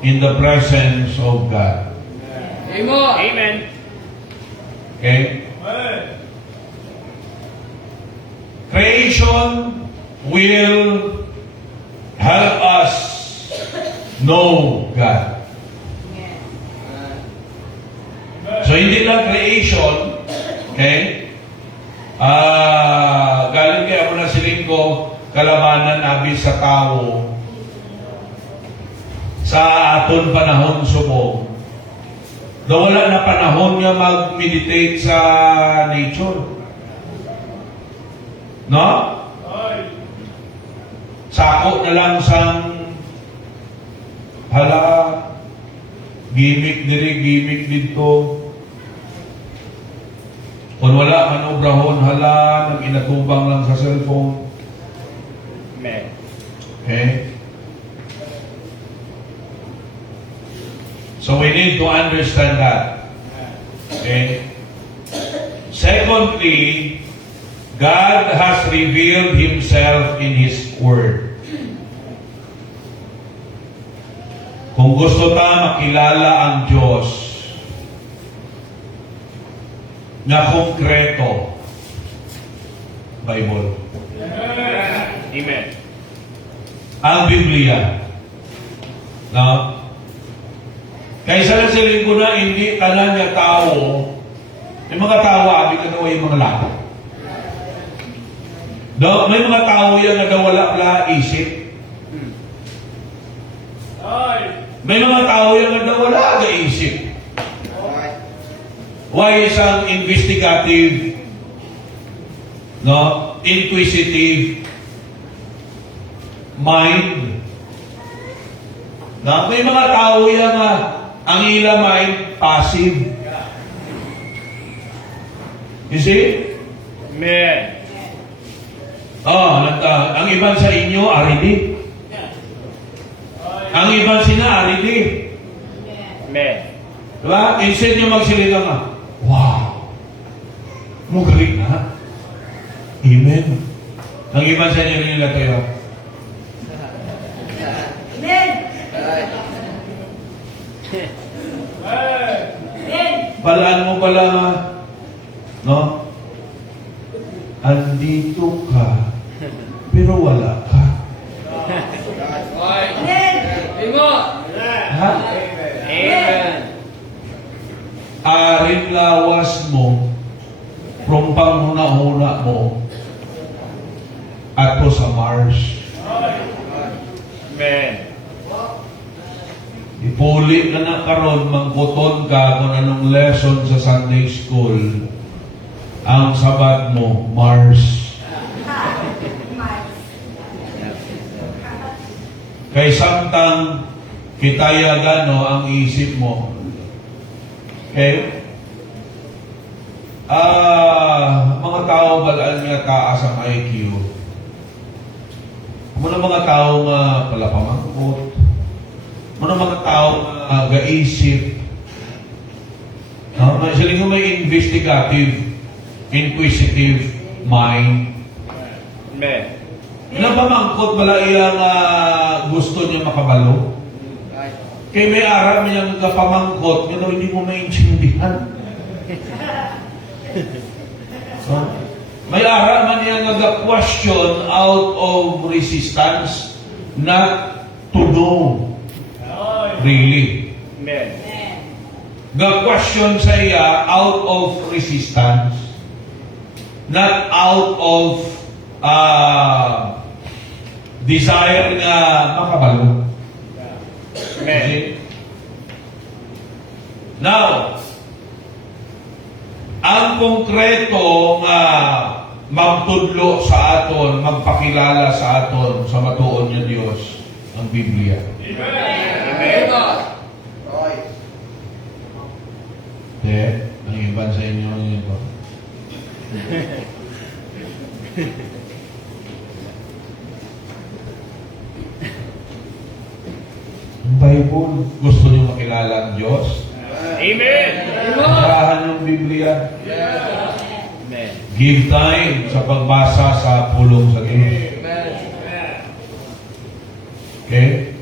in the presence of God. Amen. Okay? Creation will help us know God. So, hindi lang creation, okay? Galing kaya mo na siling ko, kalabanan nabi sa tao sa aton panahon subong. Wala na panahon niya mag-meditate sa nature. No? Sako na lang sang hala, gimmick diri, gimmick dito. Kung wala man obrahon, hala, nang inatubang lang sa cellphone. Amen. Okay? So we need to understand that. Okay? Secondly, God has revealed Himself in His Word. Kung gusto ta makilala ang Diyos na konkreto, Bible. Amen. Ang Biblia. No? Kaysa lang sa linggo na hindi tanan nga tao, may mga tao, abi ka daw yung mga lahat. No, may mga tao yan na wala isip. May mga tao yan na wala isip. Why isang investigative, no, inquisitive mind? No, may mga tao yan na ang ila mind passive. You see? Amen. Ang iban sa inyo, aridi. Ang iban sina, aridi. Amen. Diba? Instead nyo magsilita nga, wow! Magaling na. Amen. Ang iban sa inyo nila tayo. Amen. Balaan mo pala nga, no? Andito ka, pero wala ka. Ha? Amen. Aring lawas mo, from panghuna-huna mo, ato sa Mars. Amen. Ipuli ka na karon, mangkuton ka kung anong lesson sa Sunday School. Ang sabat mo, Mars. Kay samtang kitayagan no, ang isip mo. Okay? Mga tao balaan niya taas ang IQ. Muna mga tao nga pala pamangkot. Muna mga tao nga gaisip. Sila nga may investigative, inquisitive mind. Amen. Napamangkot bala iya nga gusto niya makabalo. Kaya may aram niyang kapamangkot, nga hindi mo maintindihan. May aram man niya nga question out of resistance, not to know. Really. Amen. Ga-question sa iya out of resistance, not out of desire nga makabalo. Amen. Okay? Now, ang konkreto nga magtudlo sa aton, magpakilala sa aton sa matuon niya Diyos, ang Biblia. Amen. Ang iban sa inyo nito. Ang Bible, gusto niyo makilala ang Diyos? Amen. Basahan yung Biblia. Amen. Give time sa pagbasa sa pulong sa Diyos. Okay?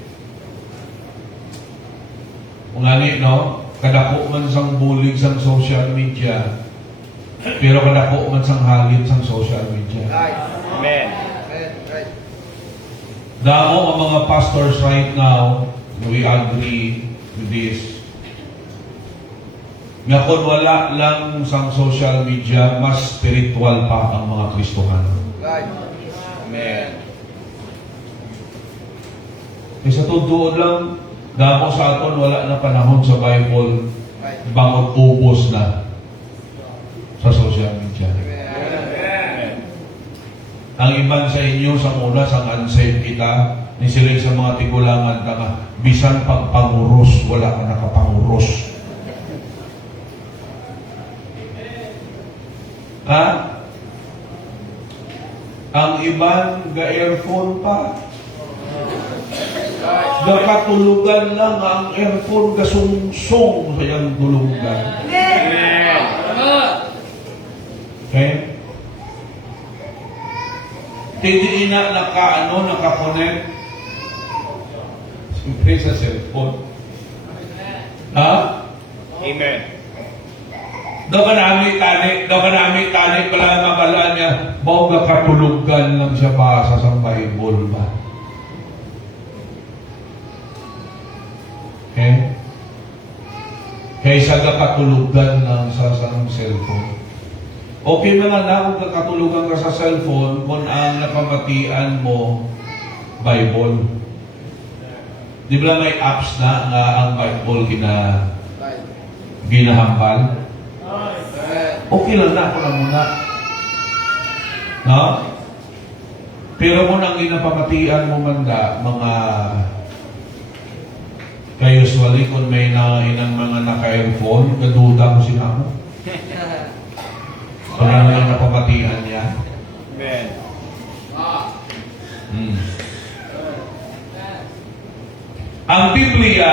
Kung ani, no? Kadako man sang bulig sang social media, pero kadako man sang halit sang social media. Amen. Damo ang mga pastors right now, we agree with this. Nga kung wala lang sang social media, mas spiritual pa ang mga Kristohano. Amen. Sa totoo lang, damo sa aton wala na panahon sa Bible, bangon ubos na sa social media. Amen. Ang iban sa inyo, sa muna, sa unsaved kita, ni sila sa mga tigulangan na bisan pagpanguros, wala ka nakapanguros. Ha? Ang iban ga-earphone pa. Gakatulugan lang ang earphone gasungsong sa iyang dulugan. Amen. Okay? Hindi na naka-connect. Siyempre sa cellphone. Ha? Amen. Daw ka namin tani, pala mabalaan niya, bawang gakatulugan lang siya basa sa Bible ba? Okay? Kaysa gakatulugan lang sa cellphone. Okay na lang na kung kakatulugan ka sa cellphone kung ang napamatian mo, Bible. Di ba may apps na nga ang Bible ginahambal? Okay lang na ako na muna. No? Pero kung ang ginapamatian mo manda, mga kayo usually kung may inang mga naka-earphone, kaduda ko sila mo. So, ano lang napamatian niya? Amen. Ang Biblia,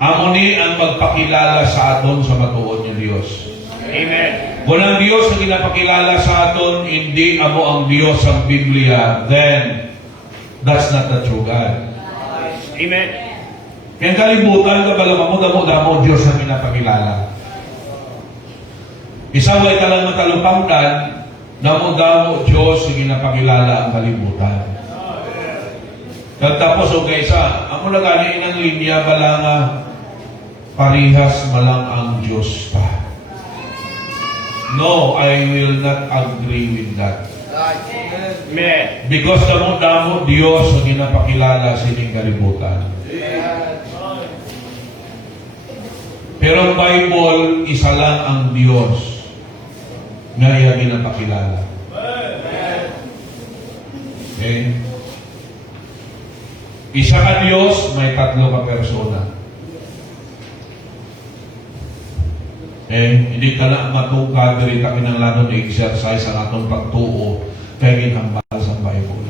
amo ni ang magpakilala sa aton sa matuod ni Dios. Amen. Kung ang Diyos ang ginapakilala sa aton, hindi amo ang Diyos ang Biblia, then that's not the true God. Amen. Kaya kalibutan ka pala damo Diyos ang ginapakilala. Isaway ka lang matalupangdan, damo Diyos ang ginapakilala ang kalibutan. Tapos o kaysa, ako na gani ng linya bala nga parihas malang ang Diyos pa. No, I will not agree with that. Amen. Because damo Diyos ang ginapakilala sa inyong kalibutan. Pero ang Bible, isa lang ang Diyos na iya ginapakilala. Okay? Isa ka Diyos, may tatlo ka persona. Hindi ka na matugad, diri ka kinanglanon na exercise ang atong pagtuo kaya ginhambal sa Bible.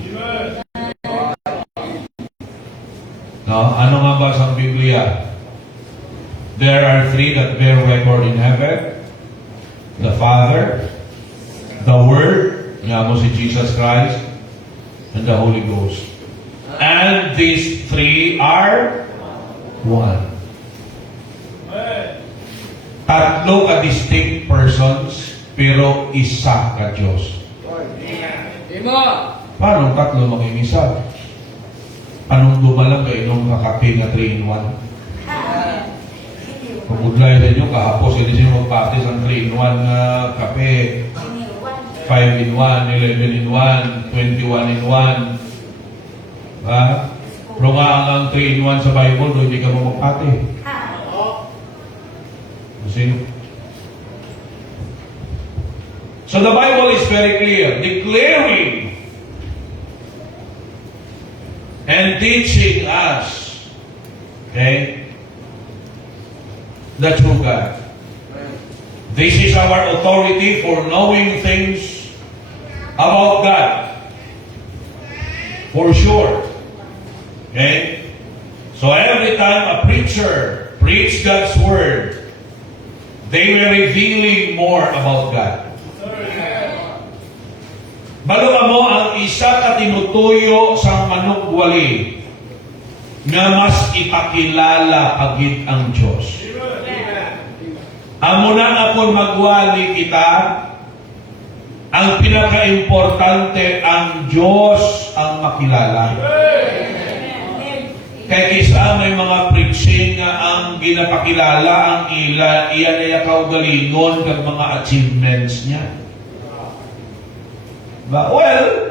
No? Ano nga ba sa Biblia? There are three that bear record in heaven. The Father, the Word, nga mo si Jesus Christ, and the Holy Ghost. And these three are one. Tatlo ka distinct persons, pero isa ka Diyos. Paano tatlo maging isa? Anong dumalang ka inong kakape na 3-in-1? Pagudlay sa inyo, kahapos, hindi siya magpatis ang 3-in-1 na kape. 5-in-1, 11-in-1, 21-in-1. Ha? Pero nga ang 3-in-1 sa Bible, doon hindi ka mo magpati. See? So the Bible is very clear, declaring and teaching us, okay, the true God. This is our authority for knowing things about God. For sure. Okay? So every time a preacher preached God's Word, they were revealing more about God. Balo mo ang isa ka tinutuyo sa manugwali nga mas ipakilala pagit ang Diyos. Amo na akong magwali kita, ang pinaka-importante ang Diyos ang makilala. Kaya kisa may mga preaching nga ang ginapakilala ang iyan ay kaugalingon ng mga achievements niya. Well,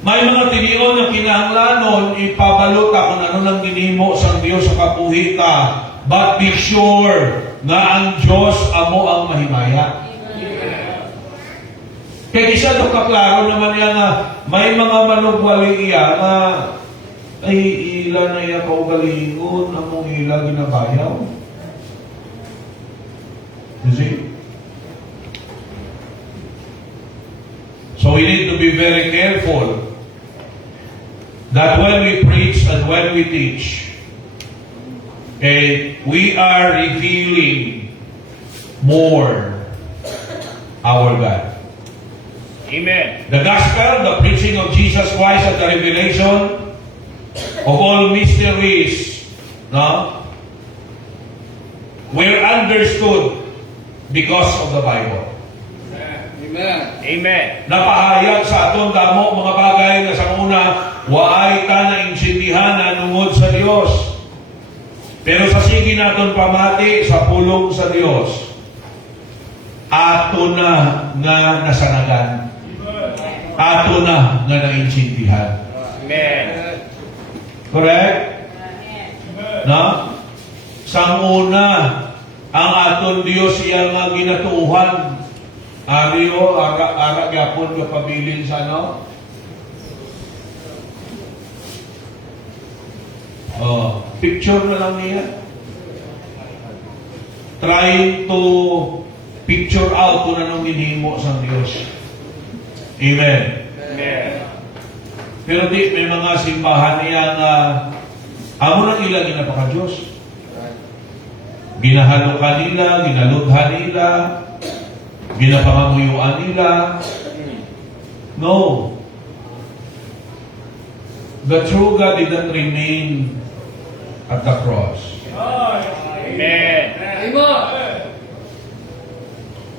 may mga tiniyon na kinahanglanon, ipabalot ako kung ano nang ginimo sa Diyos sa kapuhita. But be sure na ang Diyos amo ang mahimaya. Kaya isa ito kaklaro naman yan na may mga manugwali iya na ay ila na iya kaugalingon, among ila ginabayaw. You see? So we need to be very careful that when we preach and when we teach, we are revealing more our God. Amen. The gospel, the preaching of Jesus Christ and the revelation of all mysteries, no, were understood because of the Bible. Amen. Amen. Napahayag sa aton damo mga bagay na sa una, waay ta na insindihan na nungod sa Dios. Pero sa sige naton pamati sa pulong sa Dios, ato na nga nasanagan. Ato na nga nainsindihan. Amen. Correct? No? Sa una, ang aton Dios iya nga ginatuuhan. Ari o, ara gyapon ka pabilin sa ano? Oh, picture na lang niya. Trying to picture out kung anong ginhimo sa Diyos. Amen. Amen. Pero di, may mga simbahan niya nga amo na ilang ginapaka-Diyos. Ginahalukan nila, ginalughan nila, ginapanganguyuan nila. No. The true God didn't remain at the cross. Amen.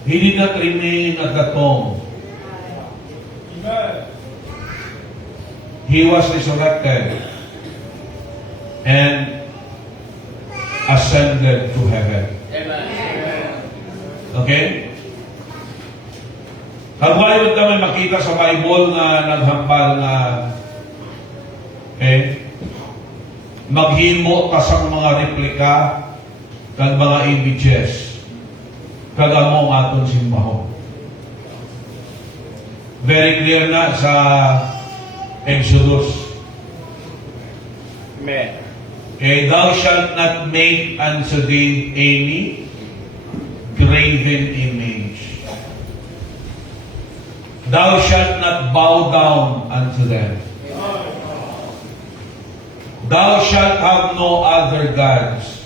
He did not remain at the tomb. He was resurrected and ascended to heaven. Okay? Kagwali mo kami makita sa Bible na naghambal na maghimo ka sa mga replika kag mga images kag among aton simbahon. Very clear na sa Exodus. Amen. Thou shalt not make unto thee any graven image. Thou shalt not bow down unto them. Thou shalt have no other gods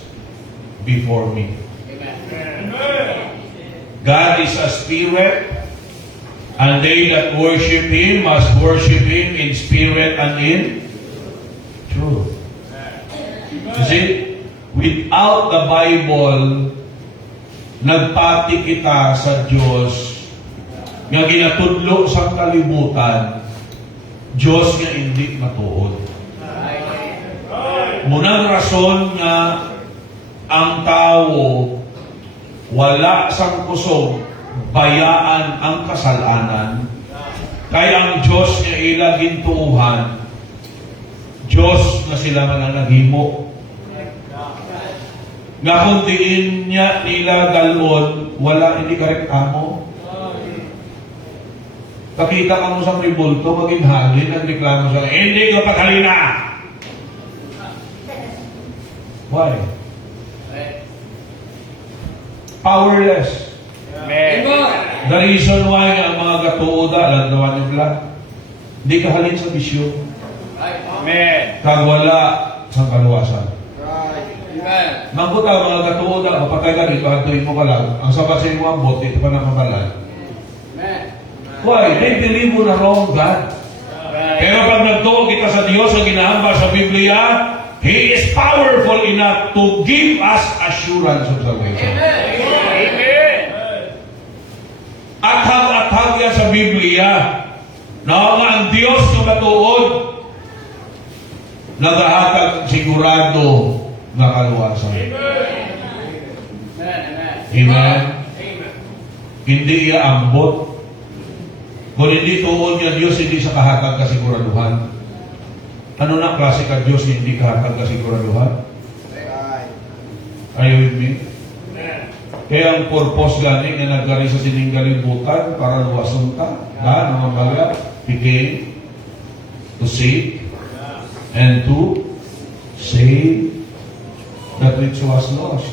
before me. God is a spirit, and they that worship Him must worship Him in spirit and in truth. You see, without the Bible, nagpati kita sa Diyos nga ginatudlo sa kalibutan, Diyos nga hindi matuod. Munang rason nga ang tao wala sang kusog bayaan ang kasalanan, kaya ang Diyos nga ila gintuuhan, Diyos na sila nga naghimo. Nga kung diin niya nila galon, wala hindi karektamo. Pakita ka mo sa ribulto, maging halin, nagreklamo sa hindi ka paghalina. Why? Powerless. Amen. The reason why ang mga gatuoda, landawan yung vlog, hindi ka halin sa bisyo. Amen. Kag wala sa kaluwasan. Amen. Mangkot ang mga gatuoda, kapatay ka dito, hantuin mo ka lang. Ang sabat sa imo ambot, ito pa nakabalan. Why? They believe mo na wrong God. Pero pag nagtuo kita sa Diyos, ang ginahamba sa Biblia, He is powerful enough to give us assurance of salvation. Amen. Athag-athag yan sa Biblia na ang Diyos na matuod nagahatag sigurado na kaluwasan. Amen. Hindi iya ambot. Kung hindi tuon niya Diyos, hindi sa kahatag kasiguraduhan. Ano na klase ka Diyos hindi kahatag kasiguraduhan? Are you with me? Kaya ang purpose gani na nagkari sa siningkalibutan para luwason ka. Na, mga baga, became to seek and to save that which was lost.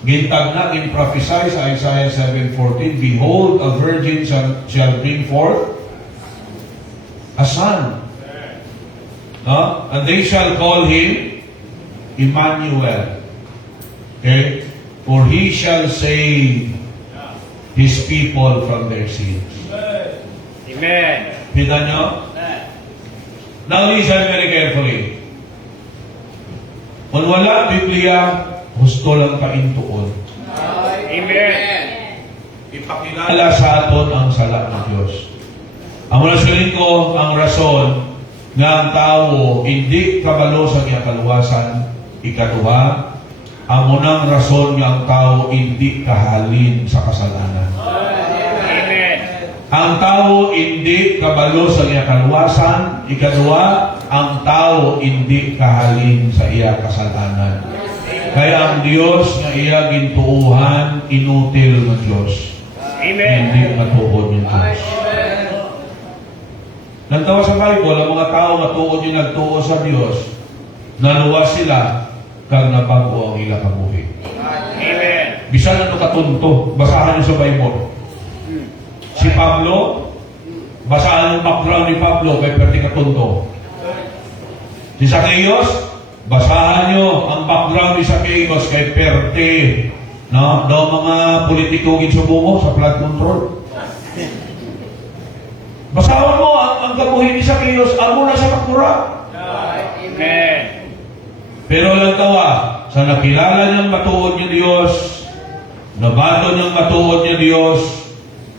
Gintag na, prophesy sa Isaiah 7:14, behold, a virgin shall bring forth a son. No? And they shall call him Emmanuel. Okay? For he shall save his people from their sins. Amen. Kita nyo? Now listen very carefully. Kung wala Biblia, gusto lang paintuon. Amen. Ipakilala sa aton ang sala ng Diyos. Ang rasulin ko, ang rason nga ang tao hindi kabalo sa kanya kaluwasan. Ikaduha, ang munang rason nga ang tao hindi kahalin sa kasalanan. Amen. Ang tao hindi kabalo sa iya kaluwasan. Ikaduha, ang tao hindi kahalin sa iya kasalanan. Kaya ang Diyos nga iya gintuuhan, inutil ng Diyos. Amen. Hindi matuod ng Diyos. Nagtawa sa Bible, ang mga tao nga tuod yung nagtuo sa Diyos, naluwas sila, kag nabago ang ilang kabuhi. Amen. Bisan ano katunto, basahan niyo sa Bible. Si Pablo, basahan yung background ni Pablo, kay perti katunto. Si Zacchaeus, basahan nyo ang background ni Zacchaeus kay perte. No? Daw mga politiko ginsubungo sa flood control. Basahan mo ang kabuhin ni Zacchaeus, amo na sa makura. Amen. Pero lang tawa, sa nakilala niyang matuod niya Diyos, nabato niyang matuod niya Diyos,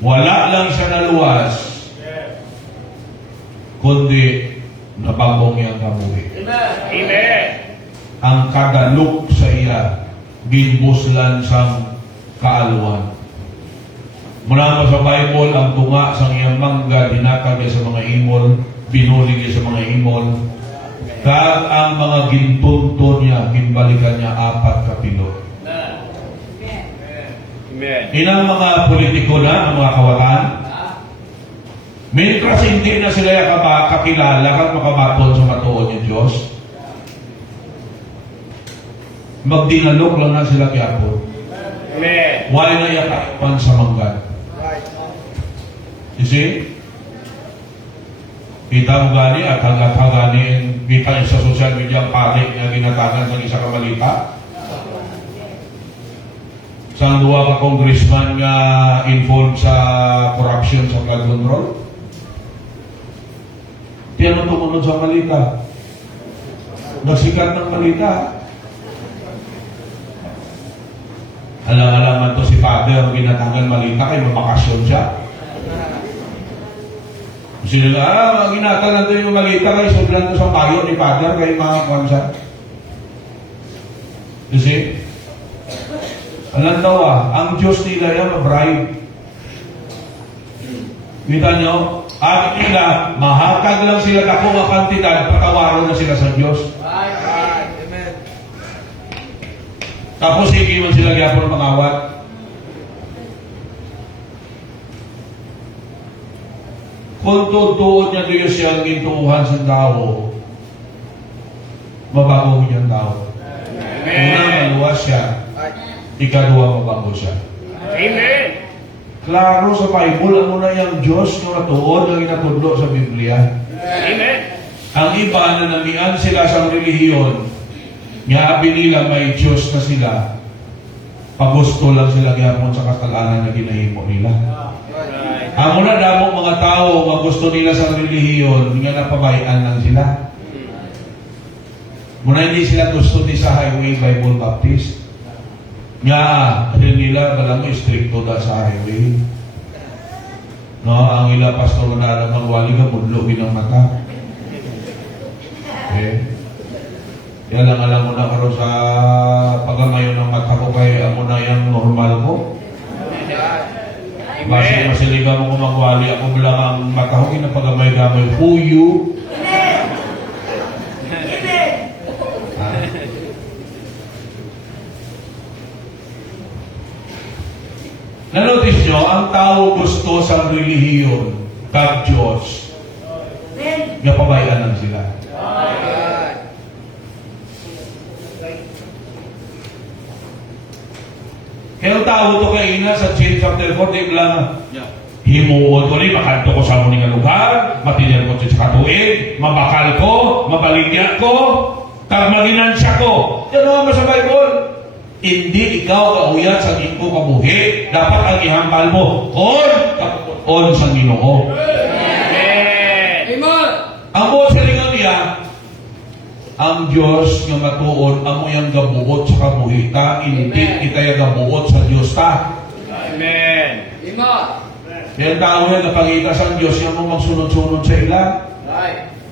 wala lang siya naluwas, kundi nabagong niyang kabuhi. Amen. Ang kadalok sa iya, ginbuslan sang kaaluan. Muna mo sa Bible, ang tunga sa iyang mangga, dinakag niya sa mga imol, binulig niya sa mga imol, kag ang mga gintunto niya, ginbalikan niya 4 kapilo. Amen. Inang mga politiko na, ang mga kawatan, mientras hindi na sila kakilala kag makabaton sa matuod ni Diyos, magdinalog lang na sila kiyapo. Amen. Wala na yakaipan sa manggan. You see? Kita mo gani at hanggat gani kita sa social media ang panik na ginatagan sa isa kamalita. Sa duwa ka congressman nga involved sa corruption sa flood control. Tiyan mo tumunod sa malita. Nasikat ng malita. Alam-alaman to si Father, ginatagan malita kay mabakasyon siya. Sino nga, ginatagan to yung malita kay sublan to sa bayo ni Father kay mga konsa. You see? Alam daw ang Diyos nila yung bribe. Kita nyo? At nila, mahakag lang sila dako nga kantidad, patawaron na sila sa Diyos. Amen. Tapos hindi man sila gyapon mangawat. Kung tutuod niya Diyos siyang gintuuhan sa tao, mabago niyang tao. Una, maluwas siya. Ikaduha, mabago siya. Amen. Klaro sa Bible, ang una yung Diyos na natuod ang inatudlo sa Biblia. Amen. Ang iba na namian sila sa relihiyon, nga abi nila may Diyos na sila, pagusto lang sila gyapon sa kasalanan na ginahimo nila. Ang una damong mga tao, magusto nila sa relihiyon, nga napabayaan lang sila. Muna hindi sila gusto ni sa Highway Bible Baptist. Nga, rin nila, alam mo, stricto da sa highway. No, ang ila pastor na naman, wali ka, mudlogin ang mata. Okay? Yan ang alam mo na karon sa pagamayon ng mata ko kay amo na yung normal ko. Basta masiliga mo kung magwali ako bilang ang mata ko, pinapagamay-gamay. Huyu. Nanotice nyo, ang tao gusto sa relihiyon, kag Diyos, napabayaan lang sila. Kaya ang tao to kaina sa James chapter 4, di lang, himuod ko rin, makanto ko sa muning lugar, matinir ko sa katuig, mabakal ko, mabaligya ko, karmaginansya ko. Yan naman sa Bible. Hindi ikaw kauyat sa iyong kabuhi. Dapat ang ihambal mo, on sa Ginoo. Amen. Ang buot sa lingang niya, ang Diyos nga matuon, amo yung gabuot sa kabuhi ta, hindi kita yung gabuot sa Diyos ta. Amen. Kaya ang tao yan, napangita sa Diyos, yung mo magsunod-sunod sa ila.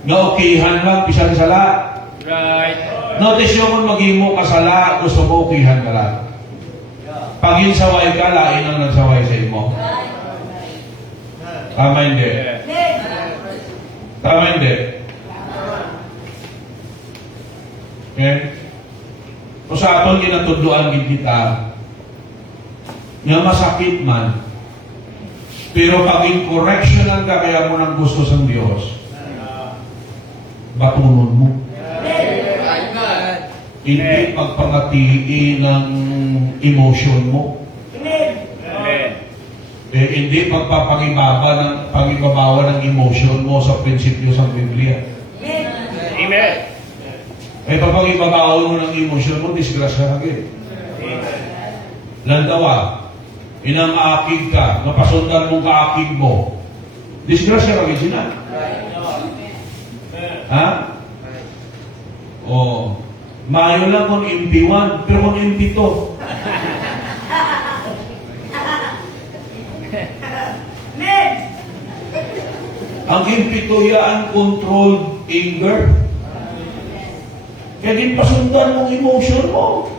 Nga okihan lang, pisang sala. Right. Notice yung kung mag-imo ka sala, gusto mo okihan ka lang. Pag yung saway ka, lain ang nagsaway sa imo. Tama hindi? Tama hindi? Okay? O sa aton ginatudloan gid kita, nga masakit man, pero pag in-correctional ka kaya mo ng gusto sa Diyos, batunon mo. Hindi pagpangatiin ng emotion mo. Amen. Hindi pagpapangibawa ng emotion mo sa prinsipyo sa Biblia. Amen. Pagpangibabaw mo ng emotion mo, disgrasya agad. Landawa, inamaakig ka, napasundan mong kaakig mo, disgrasya agad sila. Ha? O, mayo lang kung impiwan, pero kung impito. Ang impito yan, controlled anger. Kaya din pasundan mong emotion mo.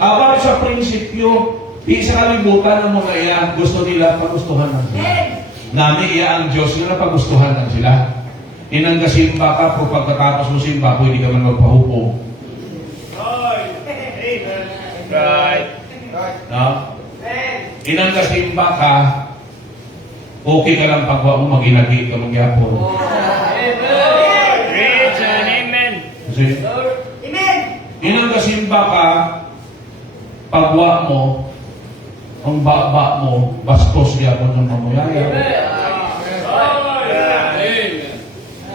Abang sa prinsipyo, di sa kalibutan ng mga iya, gusto nila pagustuhan ng sila. Nami iya ang Diyos nila pagustuhan ng sila. Inang kasimba ka, kung pagkatapos mo simba, pwede ka man magpahupo. Right. No? Inang kasimba ka, okay ka lang pagwa mo, maginagi ka magyapon. Preach and amen. Kasi, inang kasimba ka, pagwa mo, ang baba mo, bastos yapon ng mamuyaya.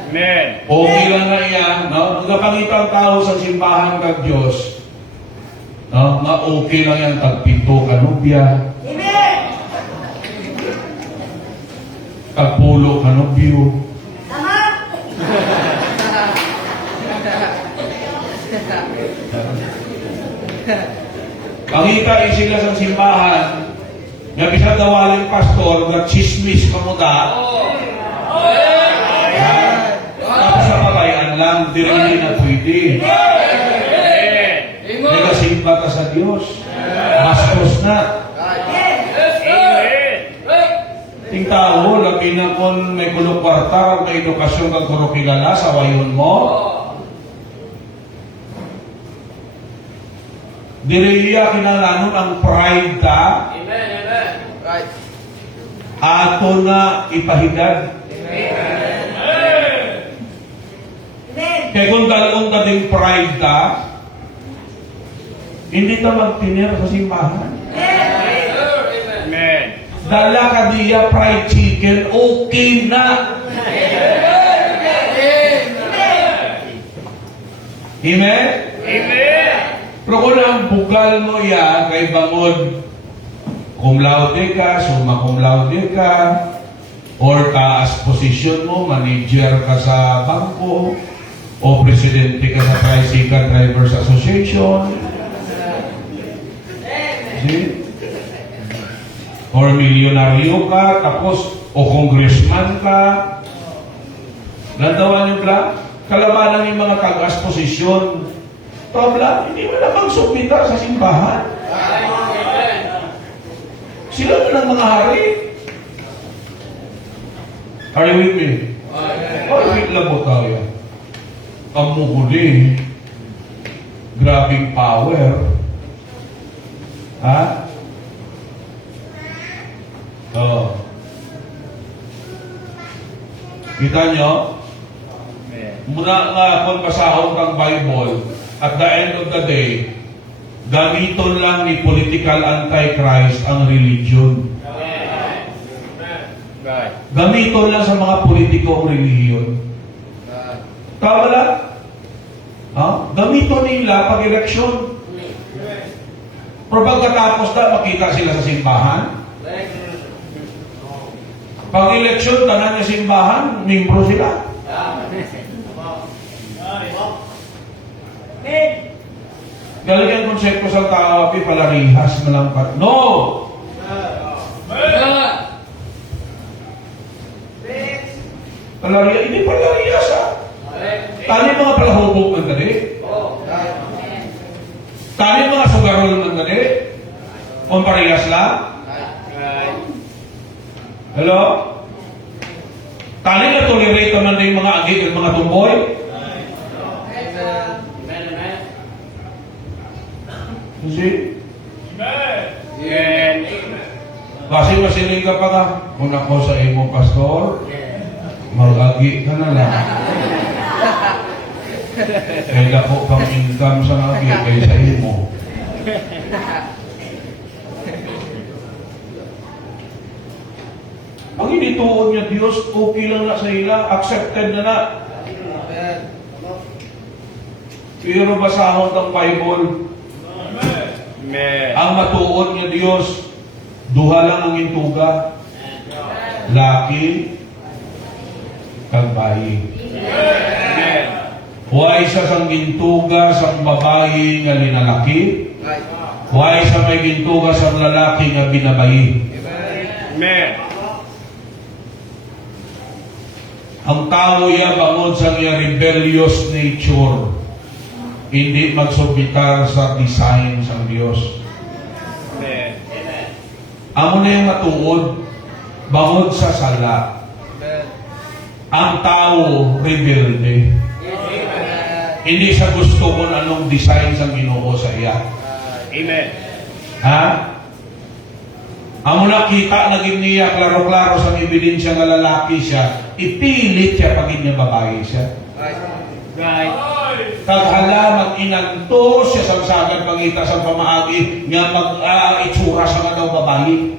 Amen. Okay lang na yan, no? Nagpangita ang tao sa simbahan kag Diyos, no? Nga okay lang yan tagpito kanubya, tagpulo kanubyo. Pangita sila sa simbahan, nga bisag dawaling pastor, nga chismis kamuda, tapos sa pagayan lang, hindi na pwede. Amen. Nagasimba ka sa Diyos. Bastos na. Amen. Ting tao, labi na kung may kulong kwarta, may edukasyon kang kuro kilala sa wayon mo. Direya kinalanon ang pride ta. Ato na ipahidad. Kaya kung talong dating pride ta, hindi ta magtinir sa simbahan. Amen. Dala ka diya fried chicken, okay na. Amen? Amen. Pero kung ang bugal mo yan, kay bangod, cum laude ka, summa cum laude ka, or taas posisyon mo, manager ka sa bangko, o presidente ka sa Tricycle Drivers Association, see? Or milyonaryo ka, tapos, o congressman ka, lantawan yung bla, kalabanan yung mga tagas posisyon, tabla, hindi mo na magsubita sa simbahan. Sila na ng mga hari. Are you with me? Wait lang po tayo. Ang muhuli, grabing power. Ha? Oh. Kita nyo? Amen. Muna nga kung basahon kang Bible, at the end of the day, Gamiton lang ni political antichrist ang religion. Right. Gamiton lang sa mga politiko ang relihiyon. Tama lang? Ha? Gamiton nila pag eleksyon. Pero pagkatapos na makita sila sa simbahan, pag eleksyon, tanan niya simbahan, membro sila. Galing ang konsepto sa tao, palarihas na lang pa. No! Palarihas, hindi palarihas ha. Tali mga palahubog ng dali. Tali mga sugarol ng dali. Kung parehas lang. Right. Hello? Tali na tolerate naman na yung mga agig at mga tumboy. See? Amen. Kasi masiling ka pa ka. Kung ako sa imo, pastor, mag-agi ka na lang. Kaya ko pang income sa agi, kaya sa imo. Ang inituon niya Diyos, okay lang na sa ila, accepted na na. Pero basahon ng Bible, Amen. ang matuon niya Diyos, duha lang ang intuga. Laki, kag bayi. Amen. Huwag isa sang gintuga sang babayi nga linalaki. Huwag isa may gintuga sang lalaki nga binabayi. Amen. Ang tao ya bangon sa iya rebellious nature. Hindi magsubitar sa design sa Diyos. Amen. Amo na yung matuod, bangod sa sala. Ang tao, rebelde. Hindi sa gusto kung anong design sa Ginoo sa iya. Amen. Ha? Amo nakita naging niya, klaro-klaro sa ebidensya nga lalaki siya, ipilit siya pagin niya babae siya. Right. Taghala, mag-inanto siya sa sagad pangita sa pamaagi nga mag-itsura sa nga daw babae.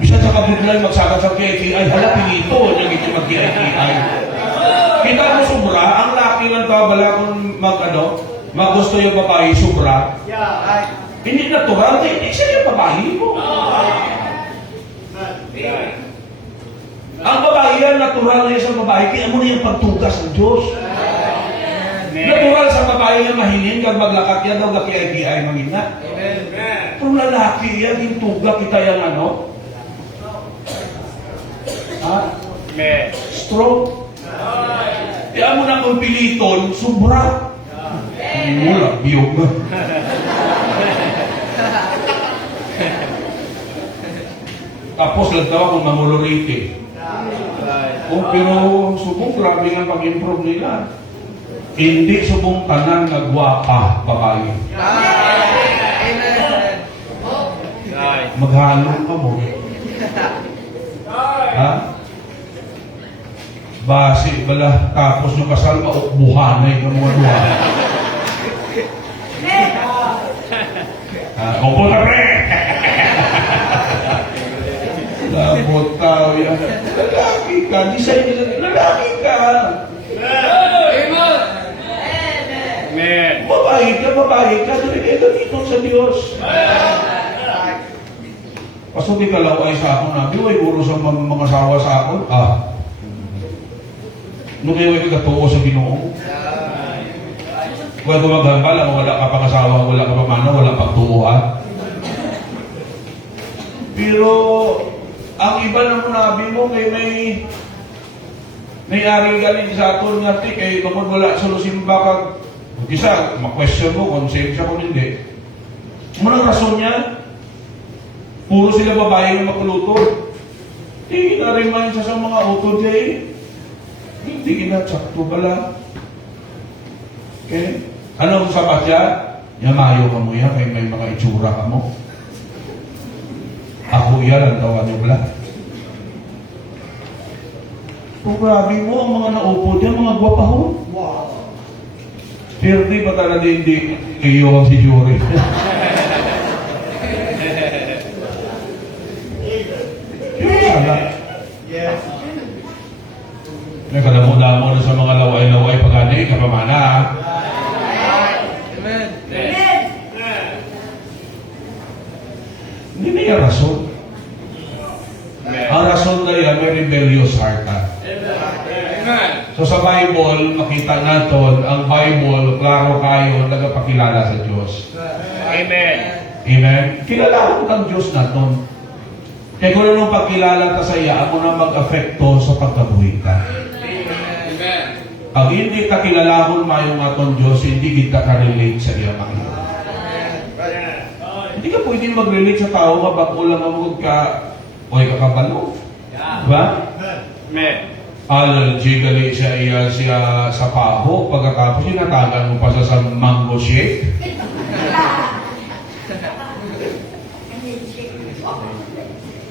Bisa sa kabudlan magsagad sa KTI, hala pinito niya gito mag-KTI. Kita mo sobra, ang laki ng tabala kung magusto yung babae sobra. Hindi natural, hindi siya yung babae mo. Ang babae yan, natural na yan sa babae, kaya mo na yung pagtugas ng Diyos. Natural sa babae nga mahilin, kag maglakat yan daw gaki-ay mangina. Pero lalaki yan, yung tuga kita yung ano? Ha? Amen. Strong. Kaya mo na kung piliton, sobra. Wala, biyog na. Tapos lantawa kung mamulorite. Oh, pero subong grabe nga pag-improve nila. Hindi subong tanan nga gwapa babae. Right. Maghalong ka mo. Ha? Basi bala tapos yung kasal maukbuhanay ng mga duha. Opo na pre! Labot tao yan. Lalaki ka. Design nila. Lalaki ka. Amen. Babae ka. Ito dito sa Diyos. Pasok di kalaway sa ako na. Di guro sa mga asawa sa ako. Nung kayo ay katuo sa Ginoo. Huwag gumagambal. Wala ka pang asawa, wala ka pang mana, wala pang tuuan. Pero ang iba ng munabi mo kay may aring galing sa aton nga kay kung wala solusimba kag isa, ma-question mo kung safe siya kung hindi. Anong rason niya? Puro sila babae na makulutod. Hindi na-remind siya sa mga utod niya eh. Hindi ginachakto pala. Okay? Anong sapat siya? Yamayo ka mo yan, may mga itsura ka mo. Ako yan ang tawa niyo pala. Kung grabe mo, ang mga naupo diyan, mga gwapahon. 30 pa talaga hindi iyo si Yuri. Sana. Yes. May kadamo-damo na sa mga laway-laway pag-ani, kapamana. Amen. Hindi na yung rason. Ang rason na yan, may rebellious heart na. Amen. So sa Bible, makita natin, ang Bible, klaro kayo, nagpakilala sa Diyos. Amen. Amen? Kilala ko ng Diyos natin. Kaya kung anong pagkilala ka sa iya, ako na mag-afekto sa pagkabuhi ka. Amen. Pag hindi ka kilalahon mayong atong Diyos, hindi kita ka-relate sa iya makita. Hindi ka pwedeng mag-relate sa tao nga bago lang amod ka o kakabalo. Diba? Amen. Allergy gali siya sa pabo, pagkatapos sinatagan mo pa sa mango shake.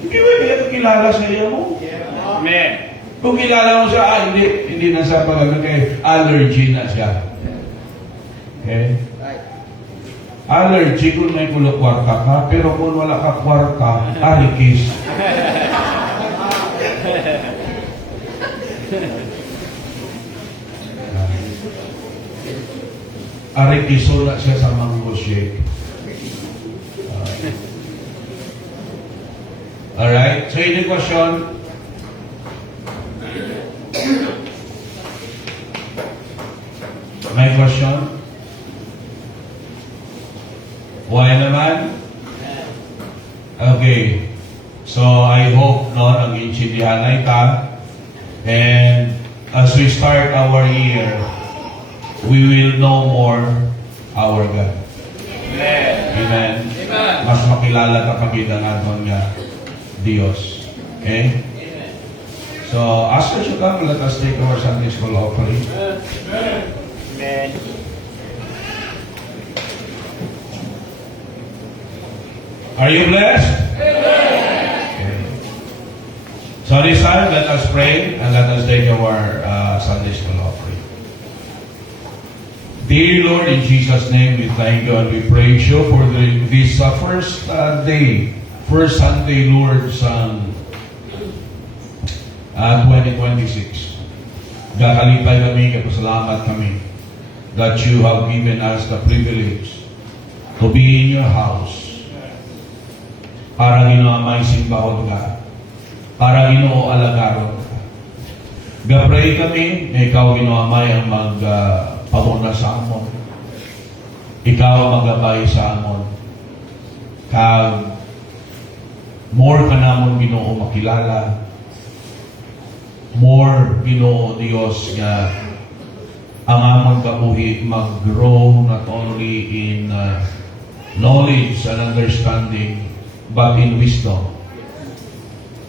Hindi mo hindi kilala sa iya mo. Amen. Kung kilala mo siya, hindi na siya pag kay allergy na siya. Okay? Allergy kung may kulo kwarta ka, pero kung wala ka kwarta, arikis. Arikiso na siya sa mango shake. Alright? So, any question? May question? Why naman? Okay. So, I hope no, nag-intindihan na ita. And as we start our year, we will know more our God. Amen. Amen. Amen. Mas makilala ka pagkita natin nga Diyos. Okay? So, as we should come, let us take our Sunday School offering. Amen. Are you blessed? Okay. So this time, let us pray and let us take our Sunday School offering. Dear Lord, in Jesus' name, we thank you and we praise you for this first day, first Sunday, Lord, sa 2026. Gakalipay kami, kapasalamat kami that you have given us the privilege to be in your house. Para Ginoo may simbahon ka. Para Ginoo alagaron ka. Gapray kami, na ikaw Ginoo may ang magpamuna sa amon. Ikaw ang magabay sa amon. Kag more ka namon Ginoo makilala. More Ginoo Dios nga ang amon kabuhi mag-grow not only in knowledge and understanding but in wisdom.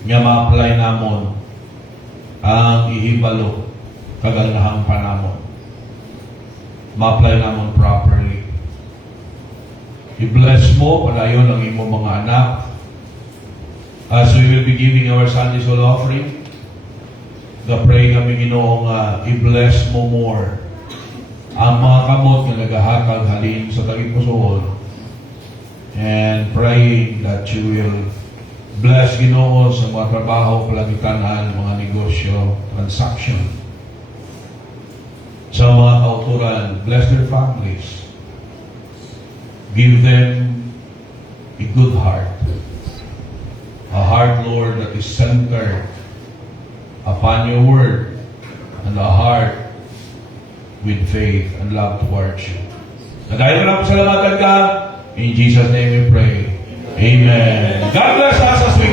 Nga ma-apply namon ang ihibalo kaganahang panamon. Ma-apply namon properly. I-bless mo padayon ang imong mga anak as we will be giving our Sunday School offering. Pray kami Ginoo nga i-bless mo more ang mga kamot nga nagahatag halin sa tagipusoon. And praying that you will bless Ginoo sa mga trabaho, palagitanan, mga negosyo, transaction. Sa mga kauturan, bless their families. Give them a good heart. A heart, Lord, that is centered upon your word, and a heart with faith and love towards you. Dahil mo na po salamatan ka, in Jesus' name we pray. Amen. God bless us as we